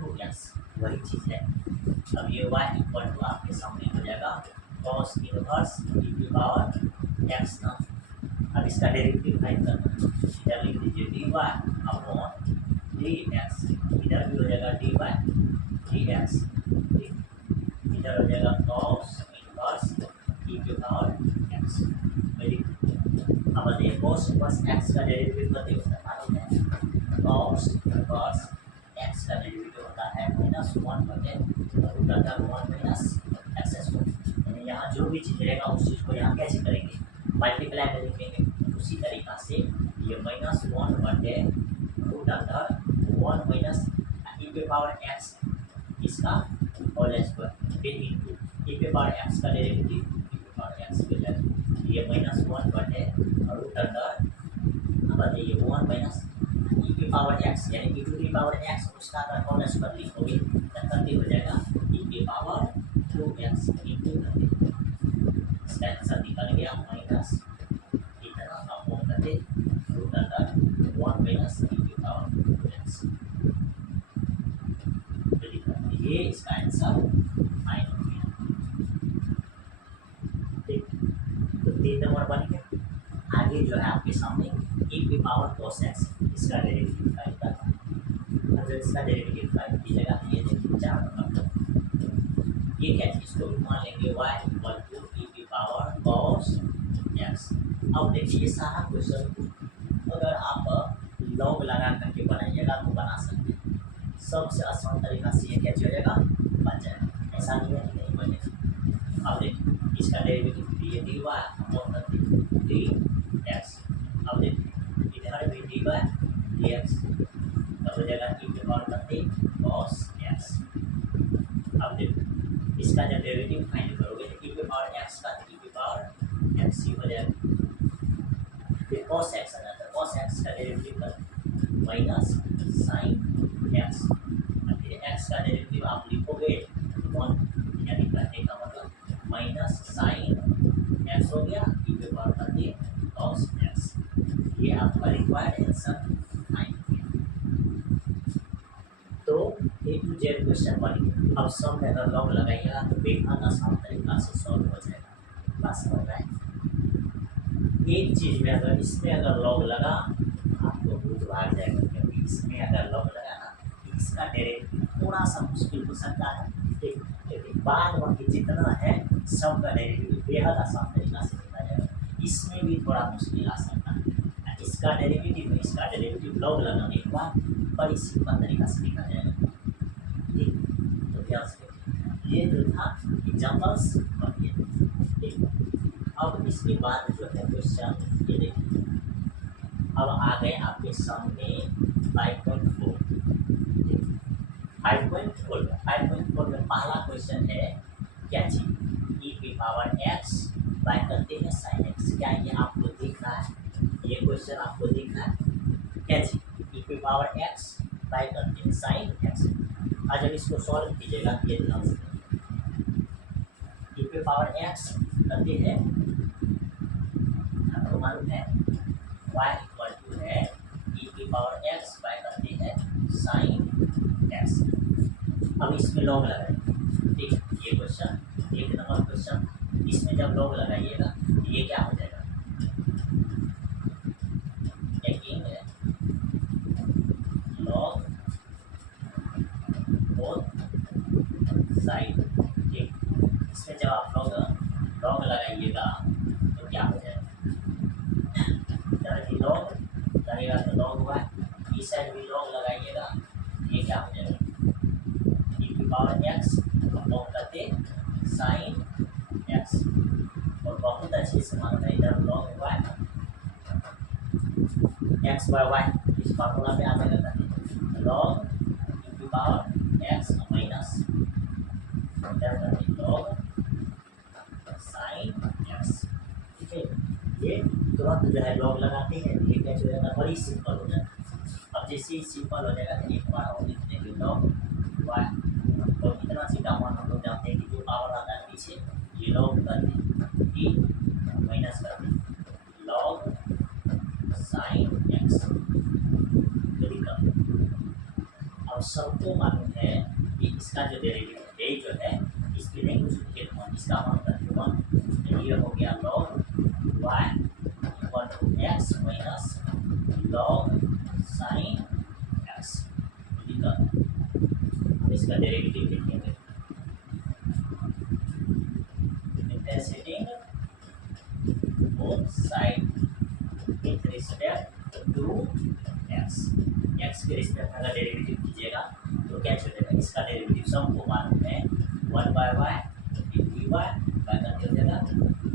2x, वही चीज़ है। अब ये y इक्वल टू आपके सामने हो जाएगा cos इनवर्स ई की पावर x ना। अब इसका डेरिवेटिव फाइंड करना है, इधर लिख दीजिए dy अपॉन dx, इधर भी हो जाएगा dy dx, इधर हो जाएगा cos इनवर्स ई की पावर x। अब बताइए cos इनवर्स x का डेरिवेटिव बताइए, उसका मालूम है cos इनवर्स x का डेरिवेटिव होता है -1/√1 माइनस x स्क्वायर। यानी यहाँ जो भी चीज़ रहेगा उस चीज़ को यहाँ कैसे करेंगे, मल्टीप्लाई में लिखेंगे। उसी तरीका से ये -1/√1 माइनस ई पे पावर x इसका होल स्क्वायर, फिर इंटू ई पे पावर x का डेरिवेटिव ई पे पावर x हो जाएगा। ये -1/√1 बताइए 1 माइनस ई की पावर x, यानी ई टू दी पावर x उसका अगर होल स्क्वायर लिखोगे तो करते हो जाएगा ई की पावर 2x इंटू 30। इसका आंसर निकल गया माइनस इतना अपॉन करते √1 माइनस ई की पावर 2x। ये इसका आंसर फाइन हो गया। ठीक, तो 3 नंबर बन गया। आगे जो है आपके सामने ई की पावर cos x, इसका डेरिवेटिव फाइंड करना है। अगर इसका डेरिवेटिव फाइंड कीजिएगा तो ये देखिए 4 नंबर, ये क्या चीज़, इसको भी मान लेंगे y इक्वल टू ई की पावर cos x। अब देखिए ये सारा क्वेश्चन अगर आप लॉग लगा करके बनाइएगा तो बना सकते हैं। सबसे आसान तरीका से ये क्या हो जाएगा, बन जाएगा, ऐसा नहीं है कि नहीं बनेगा। अब देखिए इसका डेरिवेटिव ये dy अपॉन dx, अब देखिए इधर भी dy dx, तब हो जाएगा ई की पावर cos x। अब देखिए इसका जब डेरिवेटिव फाइंड करोगे तो ई की पावर x का ई की पावर x ही हो जाएगा, फिर cos x आ जाता है, cos x का डेरिवेटिव कर माइनस sin x, फिर x का डेरिवेटिव आप लिखोगे 1, यानी करने का मतलब माइनस sin x हो गया ई पे पावर करके cos x। ये आपका रिक्वायर्ड आंसर फाइंड किया। तो ए टू जेड क्वेश्चन बन गया। अब सम में अगर लॉग लगाइएगा तो बेहद आसान तरीका से सॉल्व हो जाएगा। बस हो रहा है एक चीज़ में, अगर इसमें अगर लॉग लगा आपको भूत भाग जाएगा, क्योंकि इसमें अगर लॉग लगा ना इसका डेरिवेटिव थोड़ा सा मुश्किल हो सकता है, लेकिन बाद बाकी जितना है सब का डेरिवेटिव बेहद आसान तरीका से लिखा जाएगा। इसमें भी थोड़ा मुश्किल आ सकता है, इसका डेरिवेटिव लॉग लगाने के बाद बड़ी सिंपल तरीका से लिखा जाएगा। ठीक, तो ध्यान से ये जो था एग्जाम्पल्स पढ़िए। ठीक, अब इसके बाद जो है क्वेश्चन ये देखिए, अब आ गए आपके सामने 5.4। 5.4 में पहला क्वेश्चन है क्या चीज, ई की पावर x बाय करते हैं साइन x। क्या ये आपको दिख रहा है, ये क्वेश्चन आपको दिख रहा है क्या चीज, ई की पावर x बाय करते हैं साइन x। आज जब इसको सॉल्व कीजिएगा ये ध्यान से, ई की पावर x करते हैं, आपको मालूम है y इक्वल टू है ई की पावर x बाय करते हैं साइन x। अब इसमें लॉग लगाए, ठीक, ये क्वेश्चन 1 नंबर क्वेश्चन, इसमें जब लॉग लगाइएगा ये क्या हो जाएगा, लॉग बोथ साइड। ठीक, इसमें जब आप लॉग लगाइएगा तो क्या हो जाएगा, इधर भी लॉग लगेगा तो लॉग हुआ, इस साइड भी लॉग लगाइएगा ये क्या हो जाएगा, ई की पावर x लॉग करते साइन x। और बहुत अच्छे से मालूम है इधर लॉग हुआ है x बाय y, इस फार्मूला में आगे लगा लॉग ई की power x minus log sign x। ठीक है, ये तुरंत जो है लॉग लगाते हैं, ये क्या हो जाता है, बड़ी सिंपल हो जाता है। अब जैसे ही सिंपल हो जाएगा तो एक बार और लिखते हैं लॉग y, और कितना सीधा मान हम लोग जानते हैं कि जो पावर आता है पीछे ये लॉग करते हैं, माइनस करते हैं लॉग अब सबको मालूम है कि इसका जो डेरिवेटिव ए जो है इसकी नहीं कुछ लिखे तो इसका मान करते 1, ये हो गया log y equal to X minus log sine X. इसका डेरिवेटिव लिखेंगे intersecting both side with respect to x. X के रिस्पेक्ट अगर डेरिवेटिव कीजिएगा तो क्या चलेगा, इसका डेरिवेटिव सबको मालूम है 1/y dy बाय करके हो जाएगा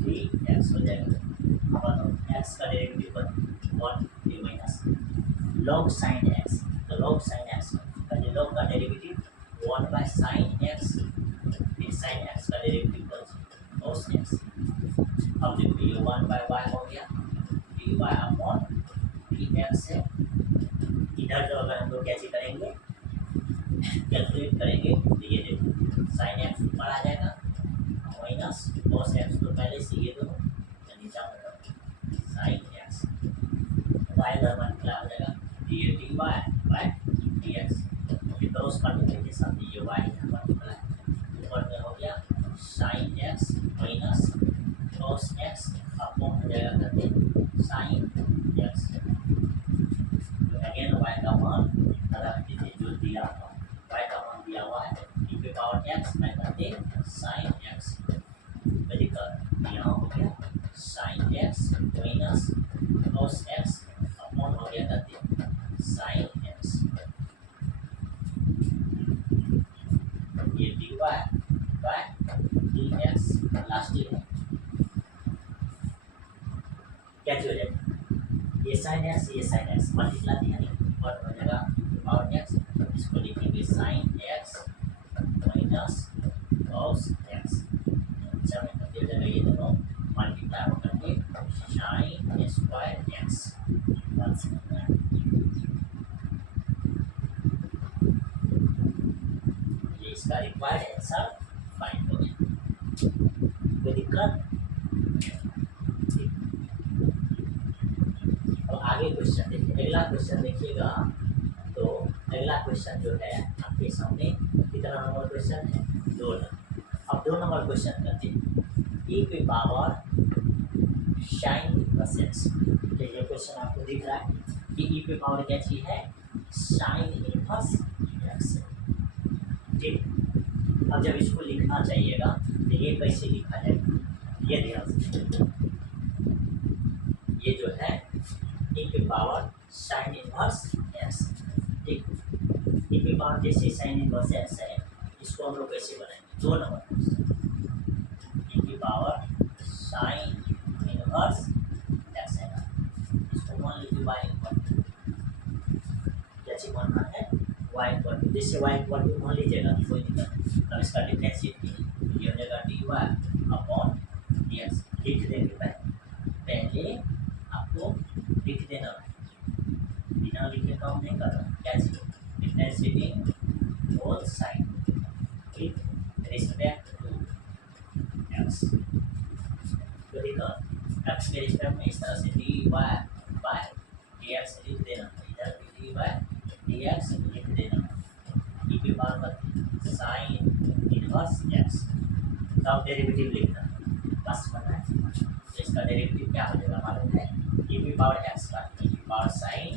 dx हो जाएगा। और एक्स का derivative 1 D minus log sine x, तो log साइन एक्स का log का डेरिवेटिव 1/sin x, फिर sin x का डेरिवेटिव cos x। अब देखो ये 1/y हो गया dy अपॉन dx है। इधर जो अगर हम लोग कैसे करेंगे कैलकुलेट करेंगे तो ये देखो sin x ऊपर आ जाएगा माइनस cos x, तो पहले से ये दोनों नीचे sin x y इधर मल्टीप्लाई हो जाएगा ये dy by dx, cross multiplication ये y यहाँ मल्टीप्लाई ऊपर में हो गया sin x minus cos x upon हो जाएगा करते sin x। अगेन y का मान रख दीजिए जो दिया था, y का मान दिया हुआ है e पे पावर x मैं करते sin x, यहाँ हो गया sin x minus cos x upon हो गया करते sin x। ये dy बाय dx लास्ट है क्या हो जाएगा, ये sin x मल्टीप्लाई दिया नहीं और हो जाएगा पावर x, इसको लिखेंगे sin x minus cos x। अच्छा में कर दिया जाएगा ये दोनों मल्टीप्लाई हो करके sin स्क्वायर x। बात समझना है, ये इसका रिक्वायर्ड आंसर फाइंड हो गया। कोई दिक्कत? और आगे क्वेश्चन देखिए, अगला क्वेश्चन देखिएगा तो अगला क्वेश्चन जो है आपके सामने कितना नंबर क्वेश्चन है 2 नंबर। अब 2 नंबर क्वेश्चन करते हैं e पे पावर sin इनवर्स x। ये क्वेश्चन आपको दिख रहा है कि e पे पावर क्या चीज है sin इनवर्स x। ठीक, अब जब इसको लिखना चाहिएगा तो ये कैसे लिखा जाएगा, ये ध्यान से, ये जो है e पे पावर sin इनवर्स x। ठीक, e पे पावर जैसे sin इनवर्स x है इसको हम लोग कैसे बनाएंगे, 2 नंबर e पे पावर sin इनवर्स x है, इसको मान लीजिए y इक्वल कैसे बनना है y इक्वल टू, जैसे y इक्वल टू मान लीजिएगा कोई दिक्कत। अब इसका डिफरेंशिएट कीजिए, ये हो जाएगा dy अपॉन dx। लिख देंगे पहले आपको लिख देना, बिना लिखे काम नहीं करना, क्या चीज differentiating both side with respect to x। तो देखो x के रिस्पेक्ट में इस तरह से dy बाय dx लिख देना, इधर भी dy बाय dx लिख देना, e पे पावर sin इनवर्स x। तब डेरिवेटिव लिखना बस करना है, तो इसका डेरिवेटिव क्या हो जाएगा मालूम है e पे पावर x का e पे पावर sin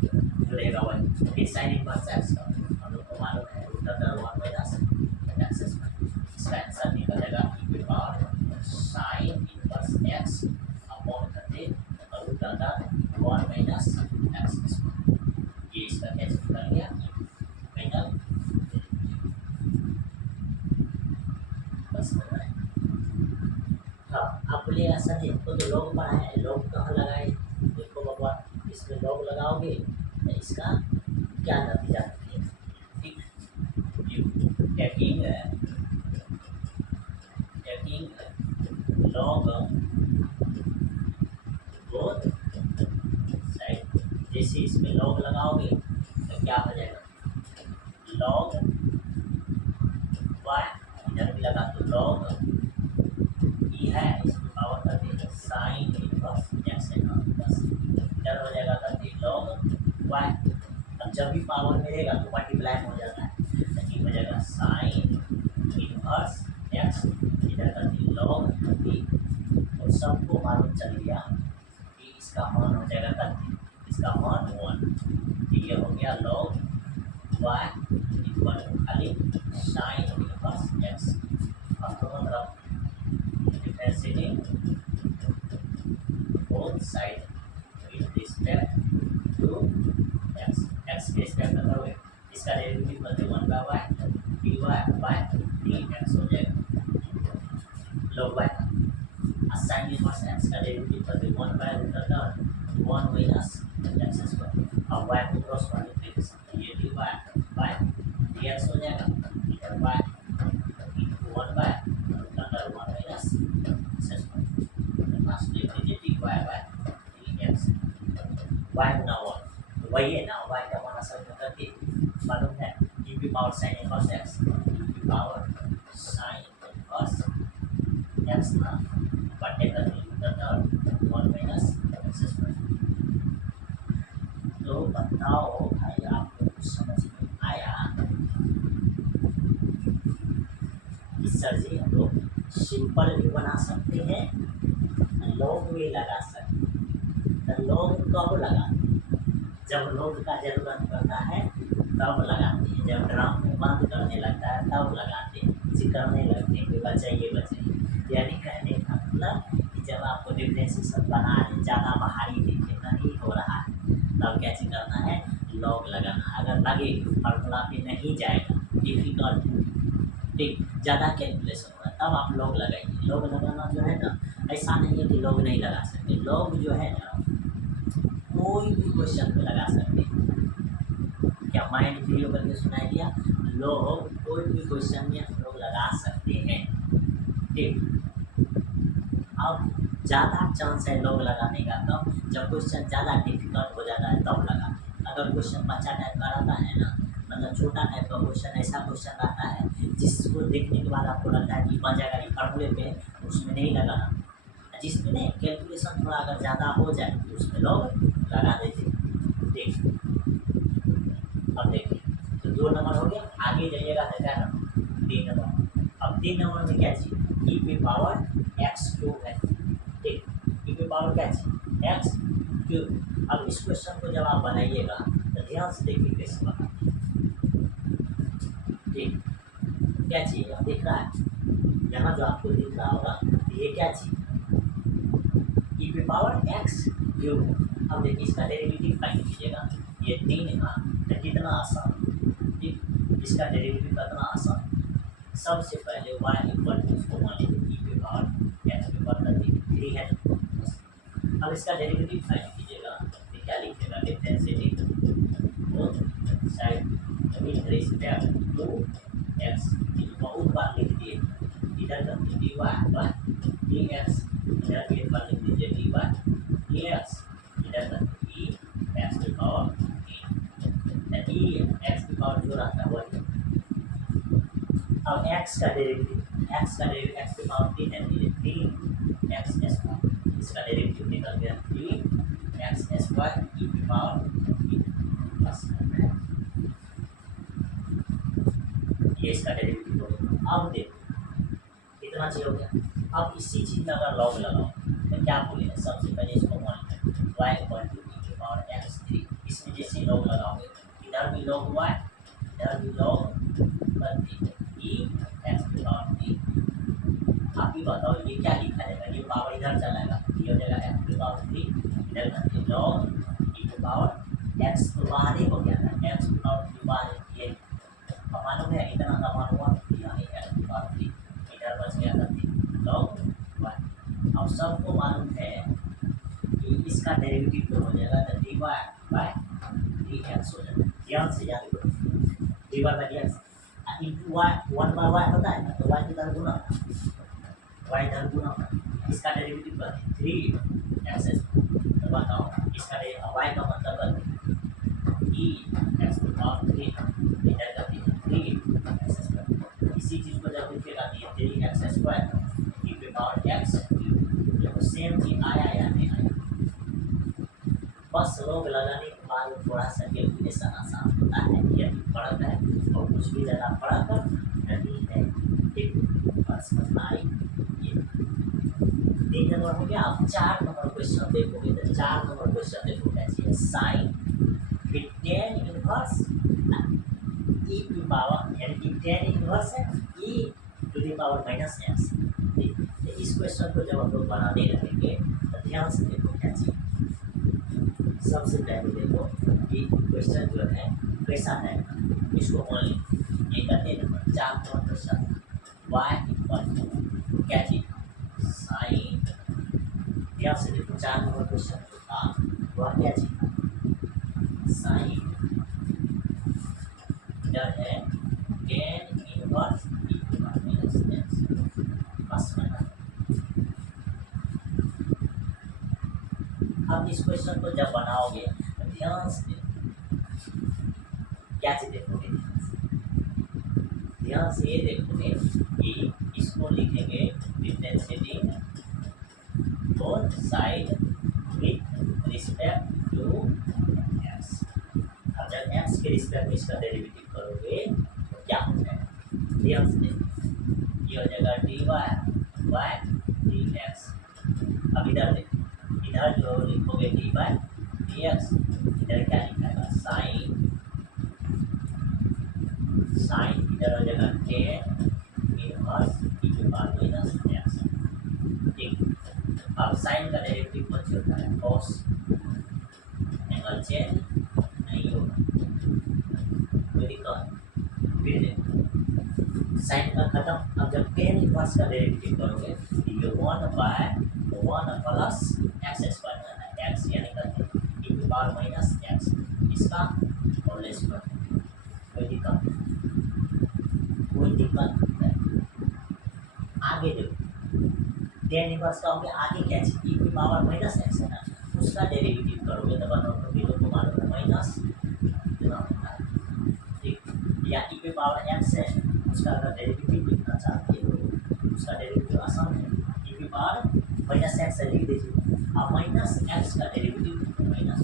जो रहेगा 1 फिर sin इनवर्स x का हम लोग को मालूम है √1 माइनस x स्क्वायर। इसका आंसर निकल जाएगा e पे power sin inverse x upon करते √1 माइनस x स्क्वायर। ये इसका कैसे निकल गया फाइनल, बस करना है। हाँ आप बोलिए ऐसा नहीं, हमको तो लॉग पढ़ा है, लॉग कहाँ लगाए, देखो भगवान इसमें लॉग लगाओगे तो इसका क्या नतीजा निकलेगा। ठीक, टेकिंग लॉग बोथ साइड, जैसे इसमें लॉग लगाओगे तो क्या हो जाएगा लॉग y, इधर भी लगा तो लॉग e है, इसकी पावर करते हैं sin इनवर्स x है, बस इधर हो जाएगा करते लॉग y। अब जब भी पावर मिलेगा तो मल्टीप्लाई हो जाता है, तो ये हो जाएगा साइन इनवर्स एक्स, इधर कर दी लॉग टी। तो सबको मालूम चल गया कि इसका मान हो जाएगा कर, इसका मान 1। ये हो गया लॉग वाई इक्वल टू खाली साइन इनवर्स एक्स। अब दोनों तरफ differentiating both side with respect to x, x के रिस्पेक्ट में करोगे इसका डेरिवेटिव करते 1/y dy बाय dx हो जाएगा log y का। साइन इनवर्स एक्स का डेरिवेटिव करते 1/√1 माइनस एक्स स्क्वायर। अब y को क्रॉस मल्टीप्लिकेशन ये dy बाय dx हो जाएगा, इधर y into 1/√1 minus x square. Translate कीजिए dy बाय dx, y गुना 1 तो वही है ना, y का मान असल में करके मालूम है e की power sine inverse x, e की पावर साइन इनवर्स एक्स ना बटे कर दी 1 माइनस एक्स स्क्वायर। तो बताओ भाई आपको कुछ समझ में आया कि सर जी हम लोग सिंपल भी बना सकते हैं, लॉग भी लगा सकते हैं। तो लॉग कब लगाते हैं? जब लॉग का जरूरत पड़ता है तब लगाते हैं, जब ड्राम में बंद करने लगता है तब लगाते हैं, करने लगते हैं कि बचाइए बचाइए। यानी कहने का मतलब कि जब आपको डिफरेंशिएशन बनाने ज़्यादा भारी दिखे नहीं हो रहा है तब क्या चीज़ करना है, लॉग लगाना। अगर लगे फॉर्मूला पे नहीं जाएगा, डिफिकल्ट ठीक ज़्यादा कैलकुलेशन हो रहा है तब आप लॉग लगाइए। लॉग लगाना जो है ना, ऐसा नहीं है कि लॉग नहीं लगा सकते, लॉग जो है ना कोई भी क्वेश्चन पे लगा सकते हैं। क्या माइंड वीडियो करके सुनाई दिया, लोग कोई भी क्वेश्चन में हम लोग लगा सकते हैं ठीक। अब ज़्यादा चांस है लोग लगाने का तब जब क्वेश्चन ज़्यादा डिफिकल्ट हो जाता है तब लगा। अगर क्वेश्चन बच्चा टाइप का रहता है ना, मतलब छोटा टाइप का क्वेश्चन, ऐसा क्वेश्चन रहता है जिसको देखने के बाद आपको लगता है कि बन जाएगा ये फॉर्मूले पे, उसमें नहीं लगाना। जिसमें नहीं कैलकुलेशन थोड़ा अगर ज़्यादा हो जाए तो उसमें लोग लगा देते। देखिए अब देखिए तो 2 नंबर हो गया, आगे जाइएगा तो क्या नंबर 3 नंबर। अब 3 नंबर में क्या चाहिए, ई पे पावर एक्स क्यूब है ठीक, ई पे पावर क्या चाहिए एक्स क्यूब। अब इस क्वेश्चन को जब आप बनाइएगा तो ध्यान से देखिए कैसे बनाइए ठीक। क्या चाहिए अब दिख रहा है यहाँ जो आपको दिख रहा होगा ये क्या चाहिए, ई पे पावर एक्स क्यूब। अब देखिए इसका डेरिवेटिव फाइंड कीजिएगा, ये 3 का तो कितना आसान ठीक, इसका डेरिवेटिव कितना आसान। सबसे पहले y इक्वल टू इसको मान लीजिए ई पे पावर एक्स पे पावर 3 है। अब इसका डेरिवेटिव फाइंड कीजिएगा तो क्या लिखिएगा, differentiating both side with respect to x. बहुत बार लिख दिए, इधर कर दी dy बाय dx, इधर एक बार लिख दीजिए dy dx, इधर कर दी एक्स की पावर ई एक्स की पावर जो रहता है वही। अब एक्स का डेरिवेटिव एक्स की पावर 3 है, 3 एक्स स्क्वायर, इसका डेरिवेटिव निकल गया 3 एक्स स्क्वायर ई की पावर बस ये इसका डेरिवेटिव हो गया। अब देखो इतना चीज हो गया। अब इसी चीज में अगर लॉग लगाओ तो क्या बोलेगा, सबसे पहले इसको मान लें y इक्वल टू ई की पावर एक्स 3, इसमें जैसे लॉग लगाओगे इधर भी लॉग y इधर भी लॉग ई एक्स की पावर 3। आप ही बताओ ये क्या लिखा जाएगा, ये पावर इधर चलाएगा, ये हो जाएगा एक्स की पावर 3, इधर करके लॉग ई की पावर एक्स तो बाहर ही हो गया था, एक्स की पावर 3 बाहर ये मालूम है इतना का मान हुआ, यानी एक्स की पावर 3 इधर बच गया था लॉग y। अब सबको मालूम है कि इसका डेरिवेटिव तो हो जाएगा तो dy बाय dx हो जाएगा। ध्यान से याद करो dy by dx into y 1/y होता है ना, तो y इधर गुना y इधर गुना, इसका डेरिवेटिव कर 3x। तो बताओ इसका y का मतलब कर e x की पावर 3 इधर कर दी 3x। इसी चीज को जब लिखेगा तो 3x स्क्वायर ई पे पावर x, देखो सेम चीज आया या नहीं आया, बस लोग लगाने के बाद थोड़ा सा कैलकुलेशन आसान होता है, ये फर्क है और कुछ भी ज़्यादा फर्क नहीं है। ठीक, बस समझना आई। ये 3 नंबर हो गया। अब 4 नंबर क्वेश्चन देखोगे तो 4 नंबर क्वेश्चन देखो कैसी साइन फिर tan inverse e to power, यानी कि टेन इनवर्स है e to the power minus x. ठीक, तो इस क्वेश्चन को जब हम लोग बनाने लगेंगे तो ध्यान से देखो क्या चीज। सबसे पहले देखो कि क्वेश्चन जो है कैसा है, इसको ओनली ये करते हैं 4 number question y equal to क्या चीज साइन। ध्यान से देखो 4 नंबर क्वेश्चन जो था वह क्या चीज साइन इधर है tan inverse e to the minus x बस बना। अब इस क्वेश्चन को जब बनाओगे तो ध्यान से देखो क्या चीज देखोगे, ध्यान से ये देखोगे कि इसको लिखेंगे differentiating both side with respect to x. अब जब एक्स के रिस्पेक्ट में इसका डेरिवेटिव करोगे तो क्या हो जाएगा, ध्यान से देखो ये हो जाएगा d y by d x. अब इधर देखो, इधर जो लिखोगे डी बाय डी एक्स, इधर क्या लिखेगा साइन, साइन इधर हो जाएगा tan inverse e to power minus x. ठीक, अब साइन का डेरिवेटिव कौन होता है कॉस, एंगल चेंज नहीं होगा कोई दिक्कत। फिर देखो साइन का खत्म। अब जब टेन इनवर्स का डेरिवेटिव करोगे ये 1/1 प्लस एक्स स्क्वायर है, एक्स यानी कि ई टू पावर माइनस एक्स, इसका होल स्क्वायर। कोई दिक्कत, कोई दिक्कत नहीं। आगे देखो टेन इनवर्स का हो गया, आगे क्या चीज ई टू पावर माइनस एक्स है ना, उसका डेरिवेटिव करोगे तो बताओ तो भी तो मालूम है माइनस कितना होता है। ठीक, या ई टू पावर एक्स है उसका अगर डेरिवेटिव लिखना चाहते हो उसका डेरिवेटिव आसान है, e to power minus x लिख दीजिए। अब माइनस एक्स का डेरिवेटिव -1,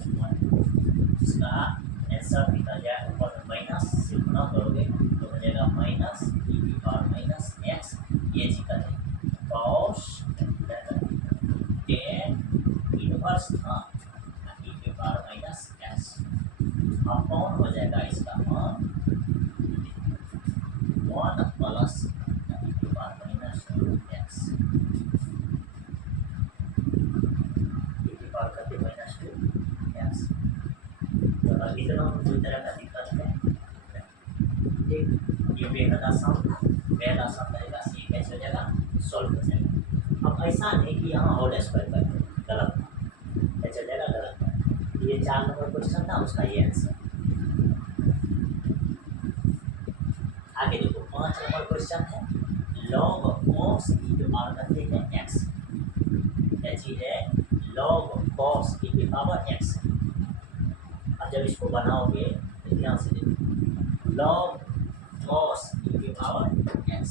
इसका आंसर निकल जाए ऊपर में माइनस से गुणा करोगे तो हो जाएगा minus e to power minus x, ये जी का कॉस टेन इनवर्स था e to power minus x. अब कौन हो जाएगा इसका 1 plus e to power minus 2x e to power करते माइनस 2x। तो अभी तो कोई तरह का दिक्कत है। ठीक, ये बेहद आसान था, बेहद आसान तरीका से कैसे हो जाएगा सॉल्व हो जाएगा। अब ऐसा नहीं कि यहाँ होल स्क्वायर करते गलत था, कैसे हो जाएगा गलत था। ये 4 नंबर क्वेश्चन था उसका ये आंसर। आगे देखो 5 नंबर क्वेश्चन है log cos e to power करते हैं x, क्या चीज है log cos e to power x। अब जब इसको बनाओगे तो ध्यान से देखो log cos e to power x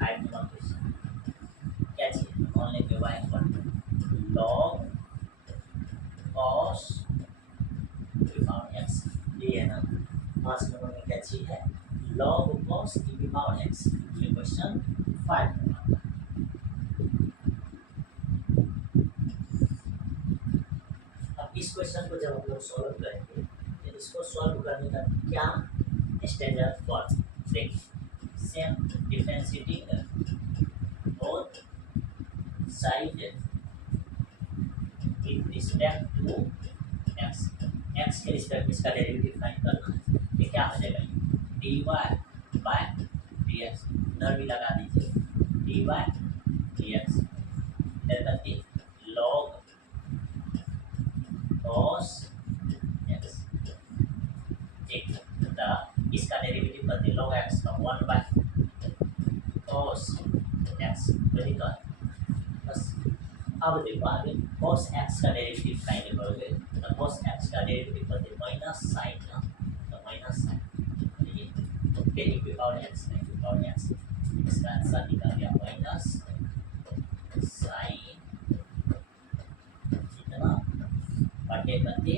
5 number question क्या चीज है मान लेंगे y equal log cos e to power x, ये है ना 5 नंबर में क्या चीज है log cos e to power x। ये क्वेश्चन 5 नंबर। अब इस क्वेश्चन को जब हम लोग सॉल्व करेंगे तो इसको सॉल्व करने का क्या स्टैंडर्ड फॉर्म देखिए, same differentiating both side with respect to x, x के रिस्पेक्ट में इसका डेरिवेटिव फाइंड करना है। ये क्या हो जाएगा d y by d x, उधर भी लगा दीजिए डी वाई डी एक्स, इधर करके लॉग cos x। ठीक, तो इसका डेरिवेटिव करते log x का 1/cos x बनेगा बस। अब देखो आगे cos x का डेरिवेटिव फाइंड करोगे तो cos x का डेरिवेटिव करते माइनस साइन ना, तो माइनस साइन तो फिर ई टू पावर x में टू पावर x, इसका आंसर निकल गया माइनस साइन इतना बटे करते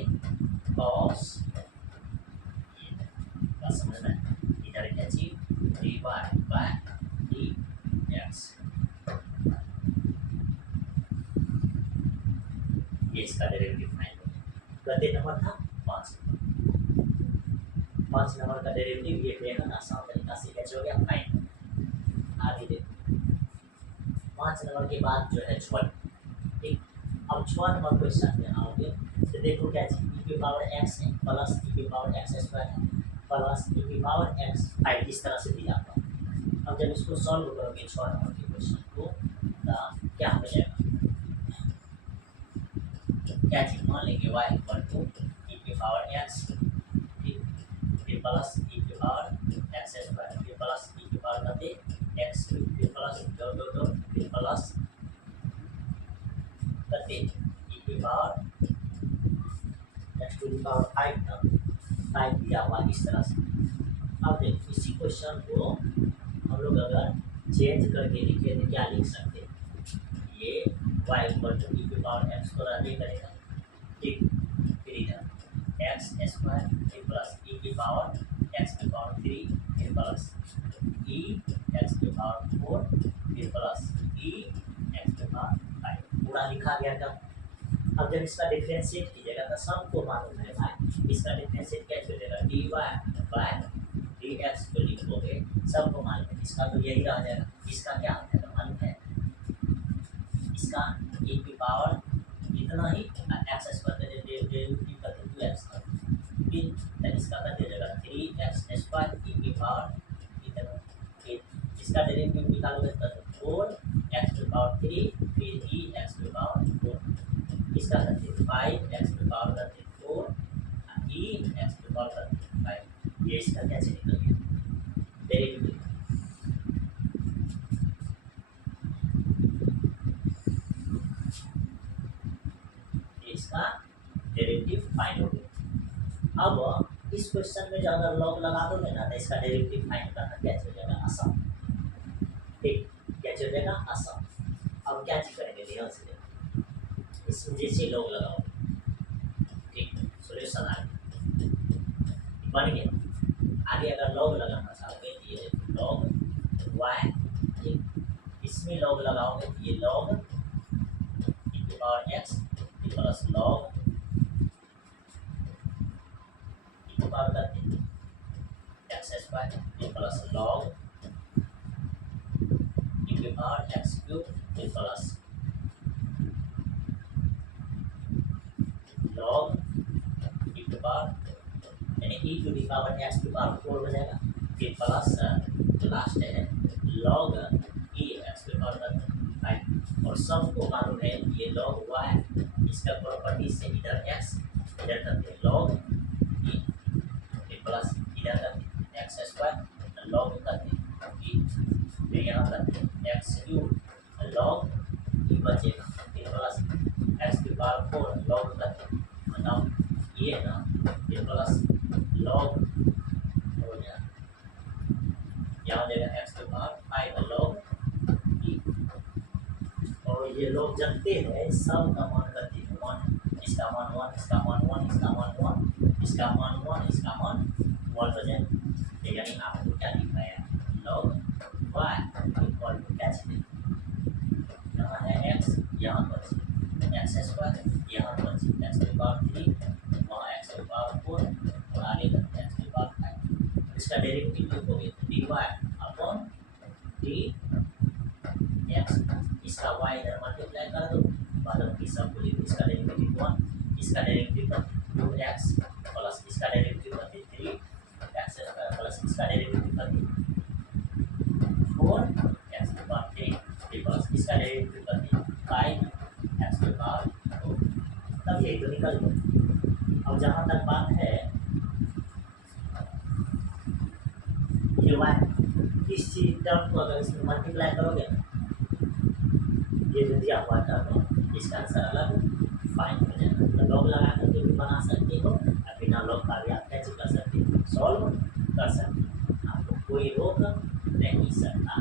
ये इसका डेरिवेटिव फाइंड हो गया। गद्दे नंबर था 5 नंबर का डेरिवेटिव ये बेहद आसान तरीका से कैसे हो गया फाइंड। आगे देखो 5 नंबर के बाद जो है 6, ठीक। अब 6 नंबर क्वेश्चन में आओगे तो देखो क्या चीज e की पावर x है प्लस e की पावर x स्क्वायर है प्लस e की पावर x 5 इस तरह से दिया हुआ। अब जब इसको सॉल्व करोगे 6 नंबर के क्वेश्चन को तो क्या हो जाएगा, क्या चीज मान लेंगे y इक्वल टू e की पावर x प्लस e की power x square plus e की पावर करते x प्लस दो प्लस करते e की power x to the power 5 ना 5 दिया हुआ इस तरह से। अब देखो इसी क्वेश्चन को हम लोग अगर चेंज करके लिखे तो क्या लिख सकते हैं, ये y इक्वल टू e की पावर x को रद्द करेगा, ठीक। फिर इधर x स्क्वायर प्लस e की पावर x की पावर 3 फिर प्लस e x की पावर 4 फिर प्लस e x की पावर 5 पूरा लिखा गया था। अब जब इसका डिफरेंशिएट कीजिएगा तो सबको मालूम है भाई इसका डिफरेंशिएट कैसे हो जाएगा, dy बाय dx को लिखोगे सबको मालूम है, इसका तो यही रह जाएगा। इसका क्या होता है तो मालूम है, इसका e की पावर इतना ही x स्क्वायर डेरिवेटिव का 2x फिर इसका कर दीजिएगा 3x स्क्वायर e की पावर इतना, फिर इसका डेरिवेटिव निकालोगे तो 4x की पावर 3 फिर e x की पावर 4 इसका करते 5x की पावर करते 4 e x की पावर करते 5। ये इसका कैसे निकल गया डेरिवेटिव। इसका डेरिवेटिव फाइंड हो गया। अब इस क्वेश्चन में जब अगर लॉग लगा दोगे ना तो इसका डेरिवेटिव फाइंड करना कैसे हो जाएगा आसान, ठीक। कैसे हो जाएगा आसान। अब क्या चीज करेंगे ध्यान से देखो, इसमें जैसे लॉग लगाओ, ठीक, सॉल्यूशन आ गया बन गया। आगे अगर लॉग लगाना चाहोगे तो ये लॉग y, ठीक, इसमें लॉग लगाओगे तो ये लॉग e की power x plus log e की पावर करते x square plus log e की power x cube plus log e की पावर यानी e to the power x की पावर 4 हो जाएगा, फिर प्लस लास्ट है लॉग e x की पावर 5। और सबको मालूम है ये लॉग y इसका प्रॉपर्टी से इधर x इधर करते लॉग e फिर प्लस इधर करते x स्क्वायर लॉग करते e फिर यहाँ करते x क्यूब लॉग e बचेगा फिर प्लस x की पावर 4 लॉग करते बताओ ये ना फिर प्लस लॉग हो गया यहाँ देगा x की पावर 5 लॉग e। और ये लोग जानते हैं सब का मान करते हैं 1, इसका मान 1, इसका मान 1, इसका मान 1, इसका मान 1, इसका मान 1 हो जाए। यानी आपको क्या दिख रहा है लॉग y इक्वल टू क्या चीज यहाँ है x यहाँ पर x स्क्वायर यहाँ पर x की पावर 3 वहाँ x की पावर 4 और आगे तक x की पावर 5। इसका डेरिवेटिव लिखोगे तो dy अपॉन dx इसका y इधर मल्टीप्लाई कर दो बाद की सब को इसका डेरिवेटिव 1 इसका डेरिवेटिव 2x प्लस इसका डेरिवेटिव 3x प्लस इसका डेरिवेटिव 4x की पावर 3 प्लस इसका डेरिवेटिव 5x की पावर 2। तब ये तो निकल गया। अब जहाँ तक बात है ये y इस चीज टर्म को अगर इसमें मल्टीप्लाई करोगे ये जो दिया हुआ टर्म इसका आंसर अलग फाइन हो जाएगा। तो लॉग लगा करके भी बना सकते हो या बिना लॉग का भी आप कैसे कर सकते हो सॉल्व कर सकते हो, आपको कोई रोक नहीं सकता,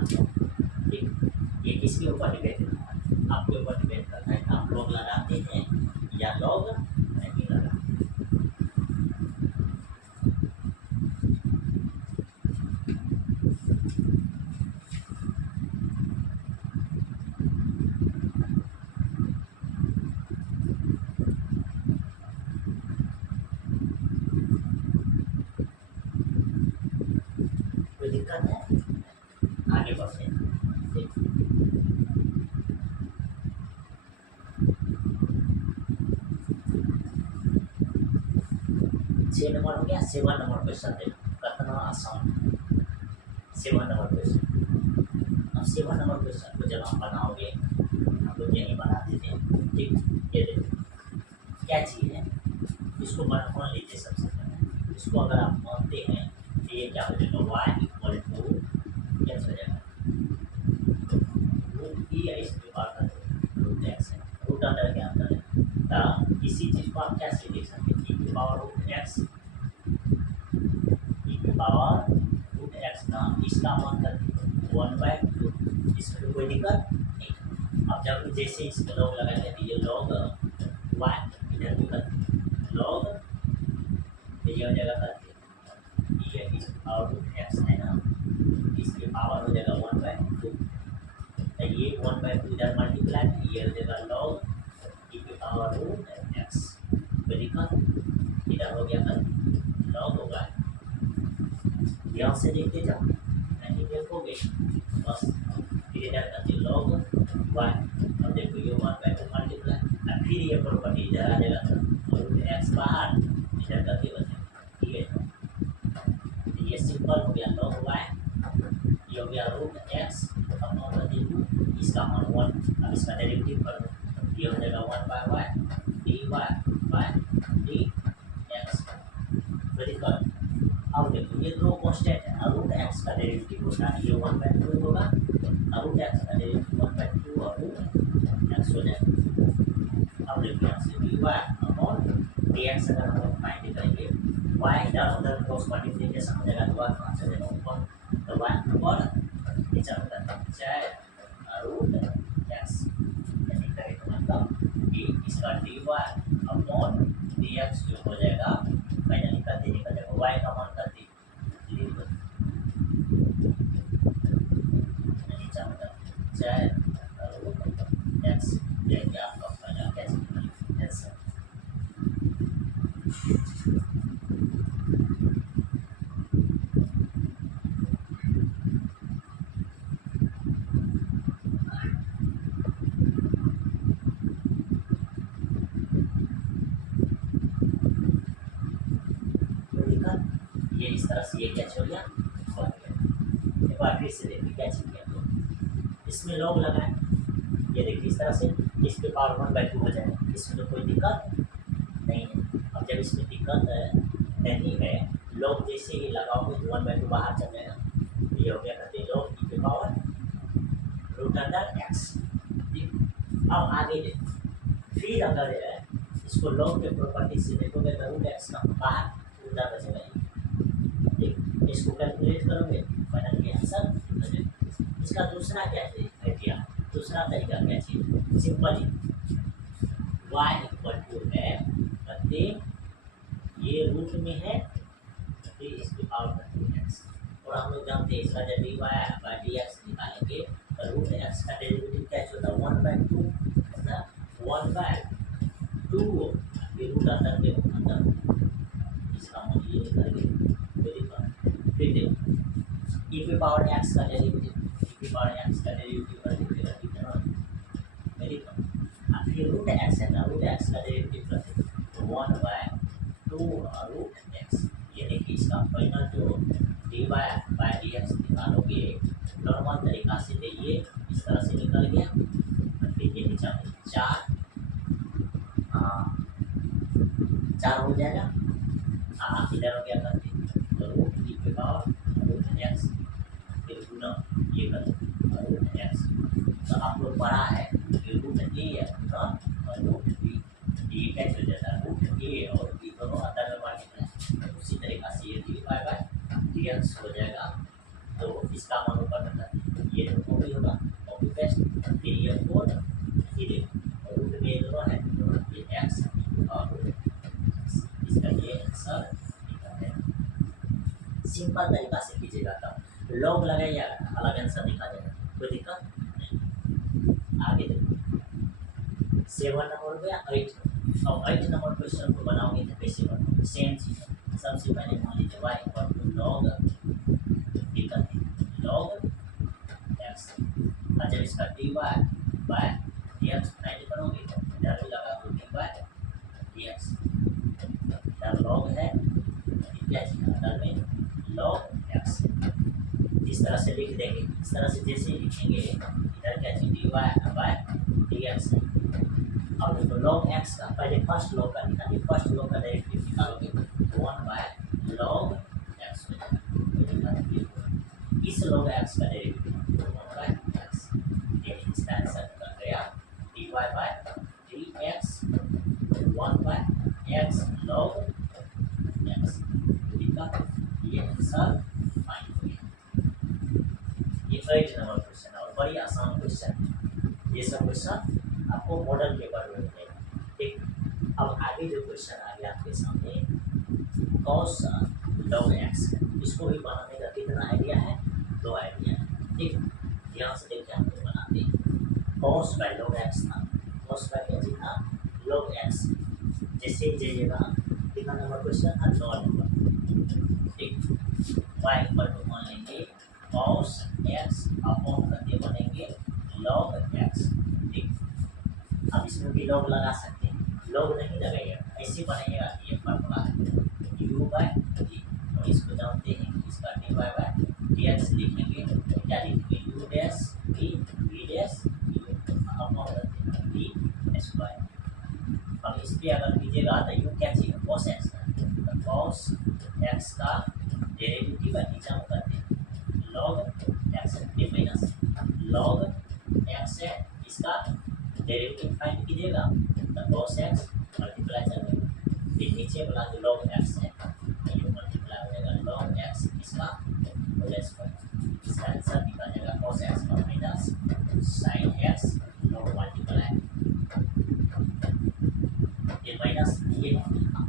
ठीक। ये किसके ऊपर डिपेंड करता है आपके ऊपर डिपेंड करता है कि आप लॉग लगाते हैं या लॉग नहीं लगाते। आगे बढ़ते हैं। देखिए 6 नंबर हो गया। 7 नंबर क्वेश्चन देखो कितना आसान। 7 नंबर क्वेश्चन। अब 7 नंबर क्वेश्चन को जब हम बनाओगे, हम लोग यहीं बना देते हैं। ठीक, ये देखो क्या चीज़ है, इसको मान लीजिए सबसे पहले। इसको अगर आप मानते हैं तो ये क्या हो जाएगा, y इक्वल टू क्या हो जाएगा, रूट ई है, इसके बाद रूट एक्स है, रूट अंडर के अंदर है। तो इसी चीज़ को आप कैसे देख सकते हैं, ई की पावर रूट एक्स, ई की पावर रूट एक्स का इसका मान कर 1/2, इसमें कोई दिक्कत नहीं। अब जब जैसे इसमें लॉग लगाएंगे तो ये लॉग y इधर भी कर लॉग, तो ये हो जाएगा करके ये इसकी पावर रूट एक्स है ना, इसकी पावर हो जाएगा 1/2। तो ये 1/2 इधर मल्टीप्लाई, ये हो जाएगा लॉग ई की पावर रूट एक्स। कोई दिक्कत, इधर हो गया कर लॉग होगा। ध्यान से देखते जाओ, नहीं देखोगे बस फिर इधर करते लॉग वाई। अब देखो ये 1/2 मल्टीप्लाई, और फिर ये प्रॉपर्टी इधर आ जाएगा तो रूट एक्स बाहर, इधर करके बचे। ठीक है, तो ये सिंपल हो गया लॉग वाई, ये हो गया रूट एक्स अपॉन टू, इसका मान 1। अब इसका डेरिवेटिव कर दो, ये हो जाएगा 1/y dy by d x. Very good. अब देखो ये दो कांस्टेंट है, रूट एक्स का डेरिवेटिव होता है ये 1/2 होगा, रूट एक्स का डेरिवेटिव 1/2 और रूट एक्स हो जाएगा। अब देखो यहाँ से dy अपॉन dx अगर हम लोग फाइंड करेंगे, y इधर उधर क्रॉस मल्टीप्लिकेशन हो जाएगा, तो बात कहाँ से जाएगा ऊपर, तो y अपॉन नीचे होता है रूट एक्स, यानी करेक्ट मतलब कि इसका dy अपॉन dx जो हो जाएगा फाइनली करते निकल जाएगा, y का मान करते नीचा मतलब चाहे रूट एक्स, देखिए आपका फाइनल कैसे आंसर। ये इस तरह से ये क्या छोड़ गया, एक बार फिर से देखिए क्या चीज किया, इसमें लॉग लगाए, ये देखिए इस तरह से इसके पावर 1/2 हो जाएगा, इसमें तो कोई दिक्कत नहीं है। अब जब इसमें दिक्कत नहीं है, लॉग जैसे ही लगाओगे तो 1/2 बाहर चल जाएगा, ये हो गया कहते हैं लॉग ई की पावर रूट अंडर एक्स। अब आगे देखो, फिर अगर इसको लॉग के प्रॉपर्टी से देखोगे तो रूट एक्स का बाहर उल्टा बचेगा, इसको कैलकुलेट करोगे फाइनल आंसर। इसका दूसरा क्या है, दूसरा तरीका क्या चीज, सिंपल ही y इक्वल टू है करते ये रूट में है करते इसकी पावर करते एक्स, और हम लोग जानते हैं इसका जब dy बाय dx निकालेंगे तो रूट एक्स का डेरिवेटिव क्या होता है 1/2, मतलब 1/2 ये रूट अंदर के अंदर, इसका मान ये निकलेंगे। फिर देखो ई की पावर एक्स का डेरिवेटिव, ई की पावर एक्स का डेरिवेटिव कर दीजिएगा कितना, वेरी गुड। फिर रूट एक्स है ना, रूट एक्स का डेरिवेटिव करते तो 1/2 रूट एक्स, ये देखिए इसका फाइनल जो dy बाय dx निकालोगे नॉर्मल तरीका से, तो ये इस तरह से निकल गया, फिर ये नीचे 4 हो जाएगा, इधर हो गया करते तो रूट ई की पावर रूट एक्स, फिर गुना ये कर रूट एक्स। तो आप लोग पढ़ा है कि रूट ए या गुना और रूट बी, ये कैसे हो जाता है रूट ए और बी दोनों अंदर में मल्टीप्लाई, उसी तरीका से ये डी बाय डी एक्स हो जाएगा। तो इसका मान ऊपर करना, ये कॉपी होगा, कॉपी पेस्ट, फिर ये 4 फिर रूट में दोनों है, ये एक्स और इसका ये आंसर निकल है। सिंपल तरीका से कीजिएगा, तब लॉग लगाइए अलग आंसर निकाल जाएगा, कोई दिक्कत नहीं। आगे देखो 7 नंबर हो गया 8, और 8 नंबर क्वेश्चन को बनाओगे तो कैसे बनाओगे, सेम चीज़ है। सबसे पहले मान लीजिए y इक्वल टू लॉग, दिक्कत लॉग जब इसका d y by d x find करोगे तो इधर भी लगा दो डी बाय डी एक्स, इधर लॉग है क्या चीज अंदर में लॉग एक्स, इस तरह से लिख देंगे। इस तरह से जैसे ही लिखेंगे इधर क्या चीज d y by d x है। अब देखो लॉग एक्स का पहले फर्स्ट लॉग का निकालिए, फर्स्ट लॉग का डेरिवेटिव निकालोगे 1 बाय लॉग एक्स हो जाएगा। इस लॉग एक्स का डेरिवेटिव 1 बाय एक्स, ये इसका आंसर निकल गया dy by dx 1 by x log x. ठीक है, ये आंसर फाइंड हो गया। ये 8 नंबर क्वेश्चन है और बड़ी आसान क्वेश्चन है। ये सब क्वेश्चन आपको मॉडल पेपर में मिलेगा। ठीक, अब आगे जो क्वेश्चन आ गया आपके सामने कॉस लॉग एक्स, इसको भी बनाने का कितना आइडिया है, 2 आइडिया है। ठीक, ध्यान से देखिए हम लोग बनाते हैं। कॉस बाय लॉग एक्स था, कॉस बाय क्या चीज था, लॉग एक्स। जैसे ही जाइएगा कितना नंबर क्वेश्चन था, 9 नंबर। ठीक, वाई इक्वल टू मान लेंगे कॉस एक्स अपॉन करके बनेंगे लॉग एक्स। ठीक, अब इसमें भी लॉग लगा सकते हैं, लॉग नहीं लगाइएगा, ऐसे बनाइएगा। ये फॉर्मूला है यू बाय डी, और इसको जानते हैं, इसका d y by d x लिखेंगे तो क्या लिखेंगे u dash v v dash u upon करते हैं डी स्क्वायर। अब इस पर अगर कीजिएगा तो यू क्या चाहिए कॉस एक्स का, तो कॉस एक्स का डेरिवेटिव नीचे में करते हैं लॉग एक्स के माइनस लॉग एक्स है, इसका डेरिवेटिव फाइंड कीजिएगा तो cos x मल्टीप्लाई करेंगे, फिर नीचे वाला जो log x है ये मल्टीप्लाई हो जाएगा log x, इसका होल स्क्वायर। इसका आंसर निकल जाएगा cos x का minus sin x log multiply ये माइनस ये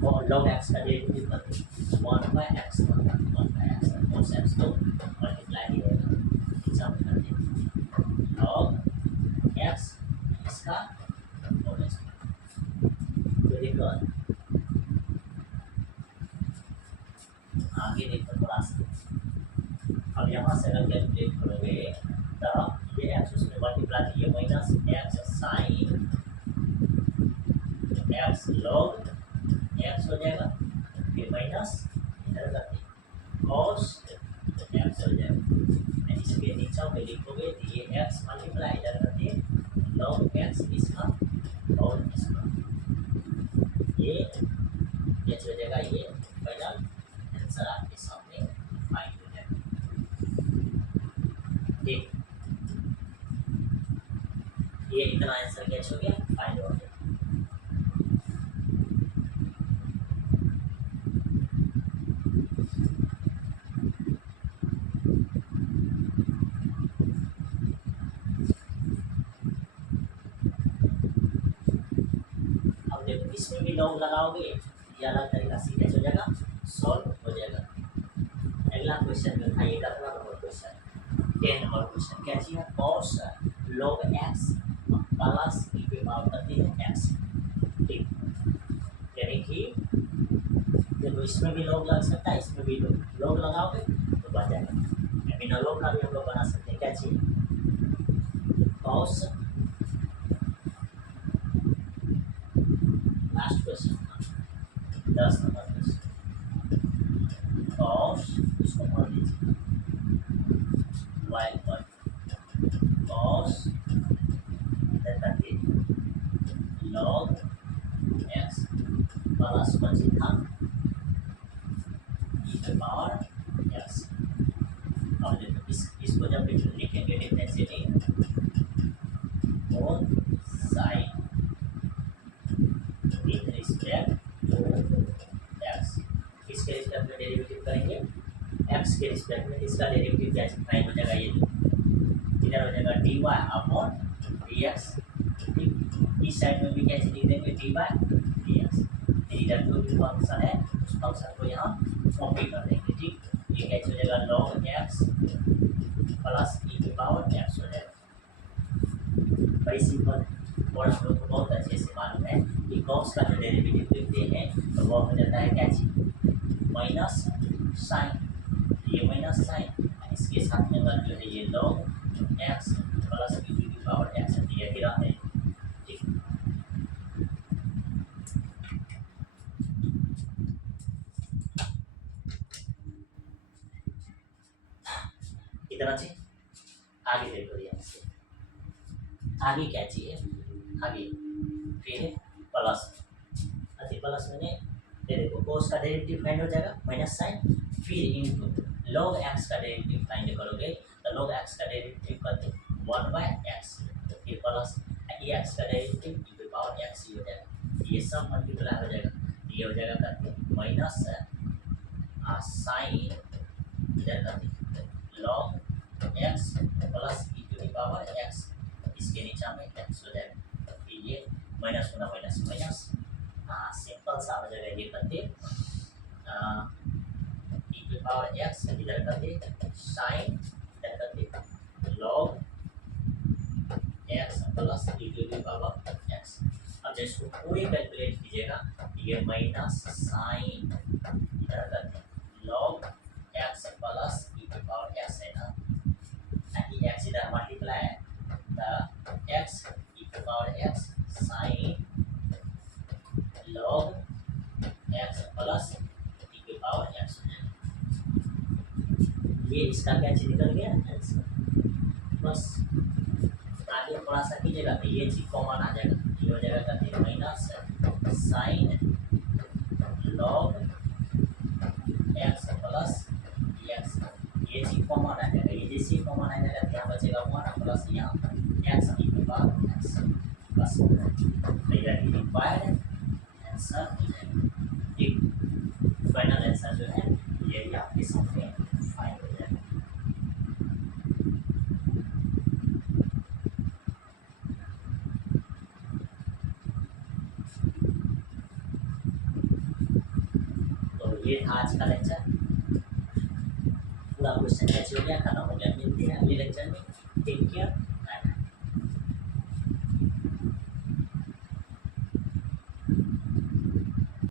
और log x का डेरिवेटिव करते 1 by x 1 by x cos x को मल्टीप्लाई करेगा, नीचे में करते log x इसका होल स्क्वायर। वेरी गुड, आगे देखो थोड़ा सा। अब यहाँ से अगर कैलकुलेट करोगे तो ये एक्स उसमें मल्टीप्लाई ये minus x sine x log x हो जाएगा, फिर माइनस इधर करते कॉस एक्स हो जाएगा। इसके नीचे में लिखोगे तो ये एक्स मल्टीप्लाई इधर करते लॉग एक्स इसका और इसका ये कैसे हो जाएगा, ये फाइनल आंसर आपके सामने फाइंड हो जाएगा। ठीक, ये इतना आंसर कैसे हो गया, फाइंड हो गया। अब देखो इसमें भी लॉग लगाओगे ये अलग तरीका से कैसे हो जाएगा, सॉल्व हो जाएगा। अगला क्वेश्चन में था ये 11 नंबर क्वेश्चन, 10 नंबर क्वेश्चन क्या चाहिए cos log x plus e पे पावर करते हैं x। ठीक, यानी कि देखो इसमें भी लॉग लग सकता है, इसमें भी लॉग लगाओगे तो बन जाएगा। बिना लॉग का भी हम लोग बना सकते हैं, क्या चाहिए cos, last question 10 number question cos, इसको मान लीजिए y पर cos करके log x प्लस बची था e के पावर x। अब देखो इसको जब लिखेंगे differentiating both side with respect to x, इसके रिस्पेक्ट में डेरिवेटिव करेंगे x के रिस्पेक्ट में, इसका डेरिवेटिव क्या फाइंड हो जाएगा, ये इधर हो जाएगा dy अपॉन dx। इस साइड में भी कैसे लिख देंगे dy dx, इधर जो भी फंक्शन है उस फंक्शन को यहाँ कॉपी कर देंगे। ठीक, ये कैसे हो जाएगा log x प्लस e की पावर x हो जाएगा। बड़ी सिंपल और हम लोग को बहुत अच्छे से मालूम है कि cos का जो डेरिवेटिव लिखते हैं तो वो हो जाता है क्या चीज माइनस साइन, ये माइनस साइन, इसके साथ में अगर जो है ये log x plus e power x दिया ही रहा है। ठीक, इतना चाहिए। आगे देखो ध्यान से, आगे क्या चाहिए, आगे फिर प्लस, अच्छा प्लस मैंने ये देखो कोस का डेरिवेटिव फाइंड हो जाएगा माइनस साइन, फिर इनटू लॉग एक्स का डेरिवेटिव फाइंड करोगे तो लॉग एक्स का डेरिवेटिव करते 1/x, तो फिर प्लस ये एक्स का डेरिवेटिव e पावर x ही हो जाएगा, ये सब मल्टीप्लाई हो जाएगा, ये हो जाएगा करते माइनस साइन इधर करते log x plus e power x, इसके नीचे में x हो जाएगा, तो फिर ये माइनस होना माइनस माइनस, सिंपल सा हो जाएगा, ये करते e पावर x इधर करते साइन इधर करते log x plus e power x। अब जब इसको पूरे कैलकुलेट कीजिएगा, ये माइनस साइन इधर करते log x plus e power x है ना, ये x इधर मल्टीप्लाई है, तो x e power x sign log x plus e power x, ये इसका क्या चीज निकल गया आंसर। बस आगे थोड़ा सा कीजिएगा तो ये चीज कॉमन आ जाएगा, ये हो जाएगा कहते हैं minus sign log x plus x, ये चीज कॉमन आ जाएगा, ये जैसे कॉमन आ जाएगा तो यहाँ बचेगा 1 प्लस यहाँ x e पावर x, बस मेरा रिक्वायर्ड आंसर हो जाएगा। ठीक, फाइनल आंसर जो है ये भी आपके सामने फाइंड हो जाएगा। तो ये था आज का लेक्चर, पूरा क्वेश्चन कैसे हो गया, खत्म हो गया। मिलते हैं अगले लेक्चर में, टेक केयर।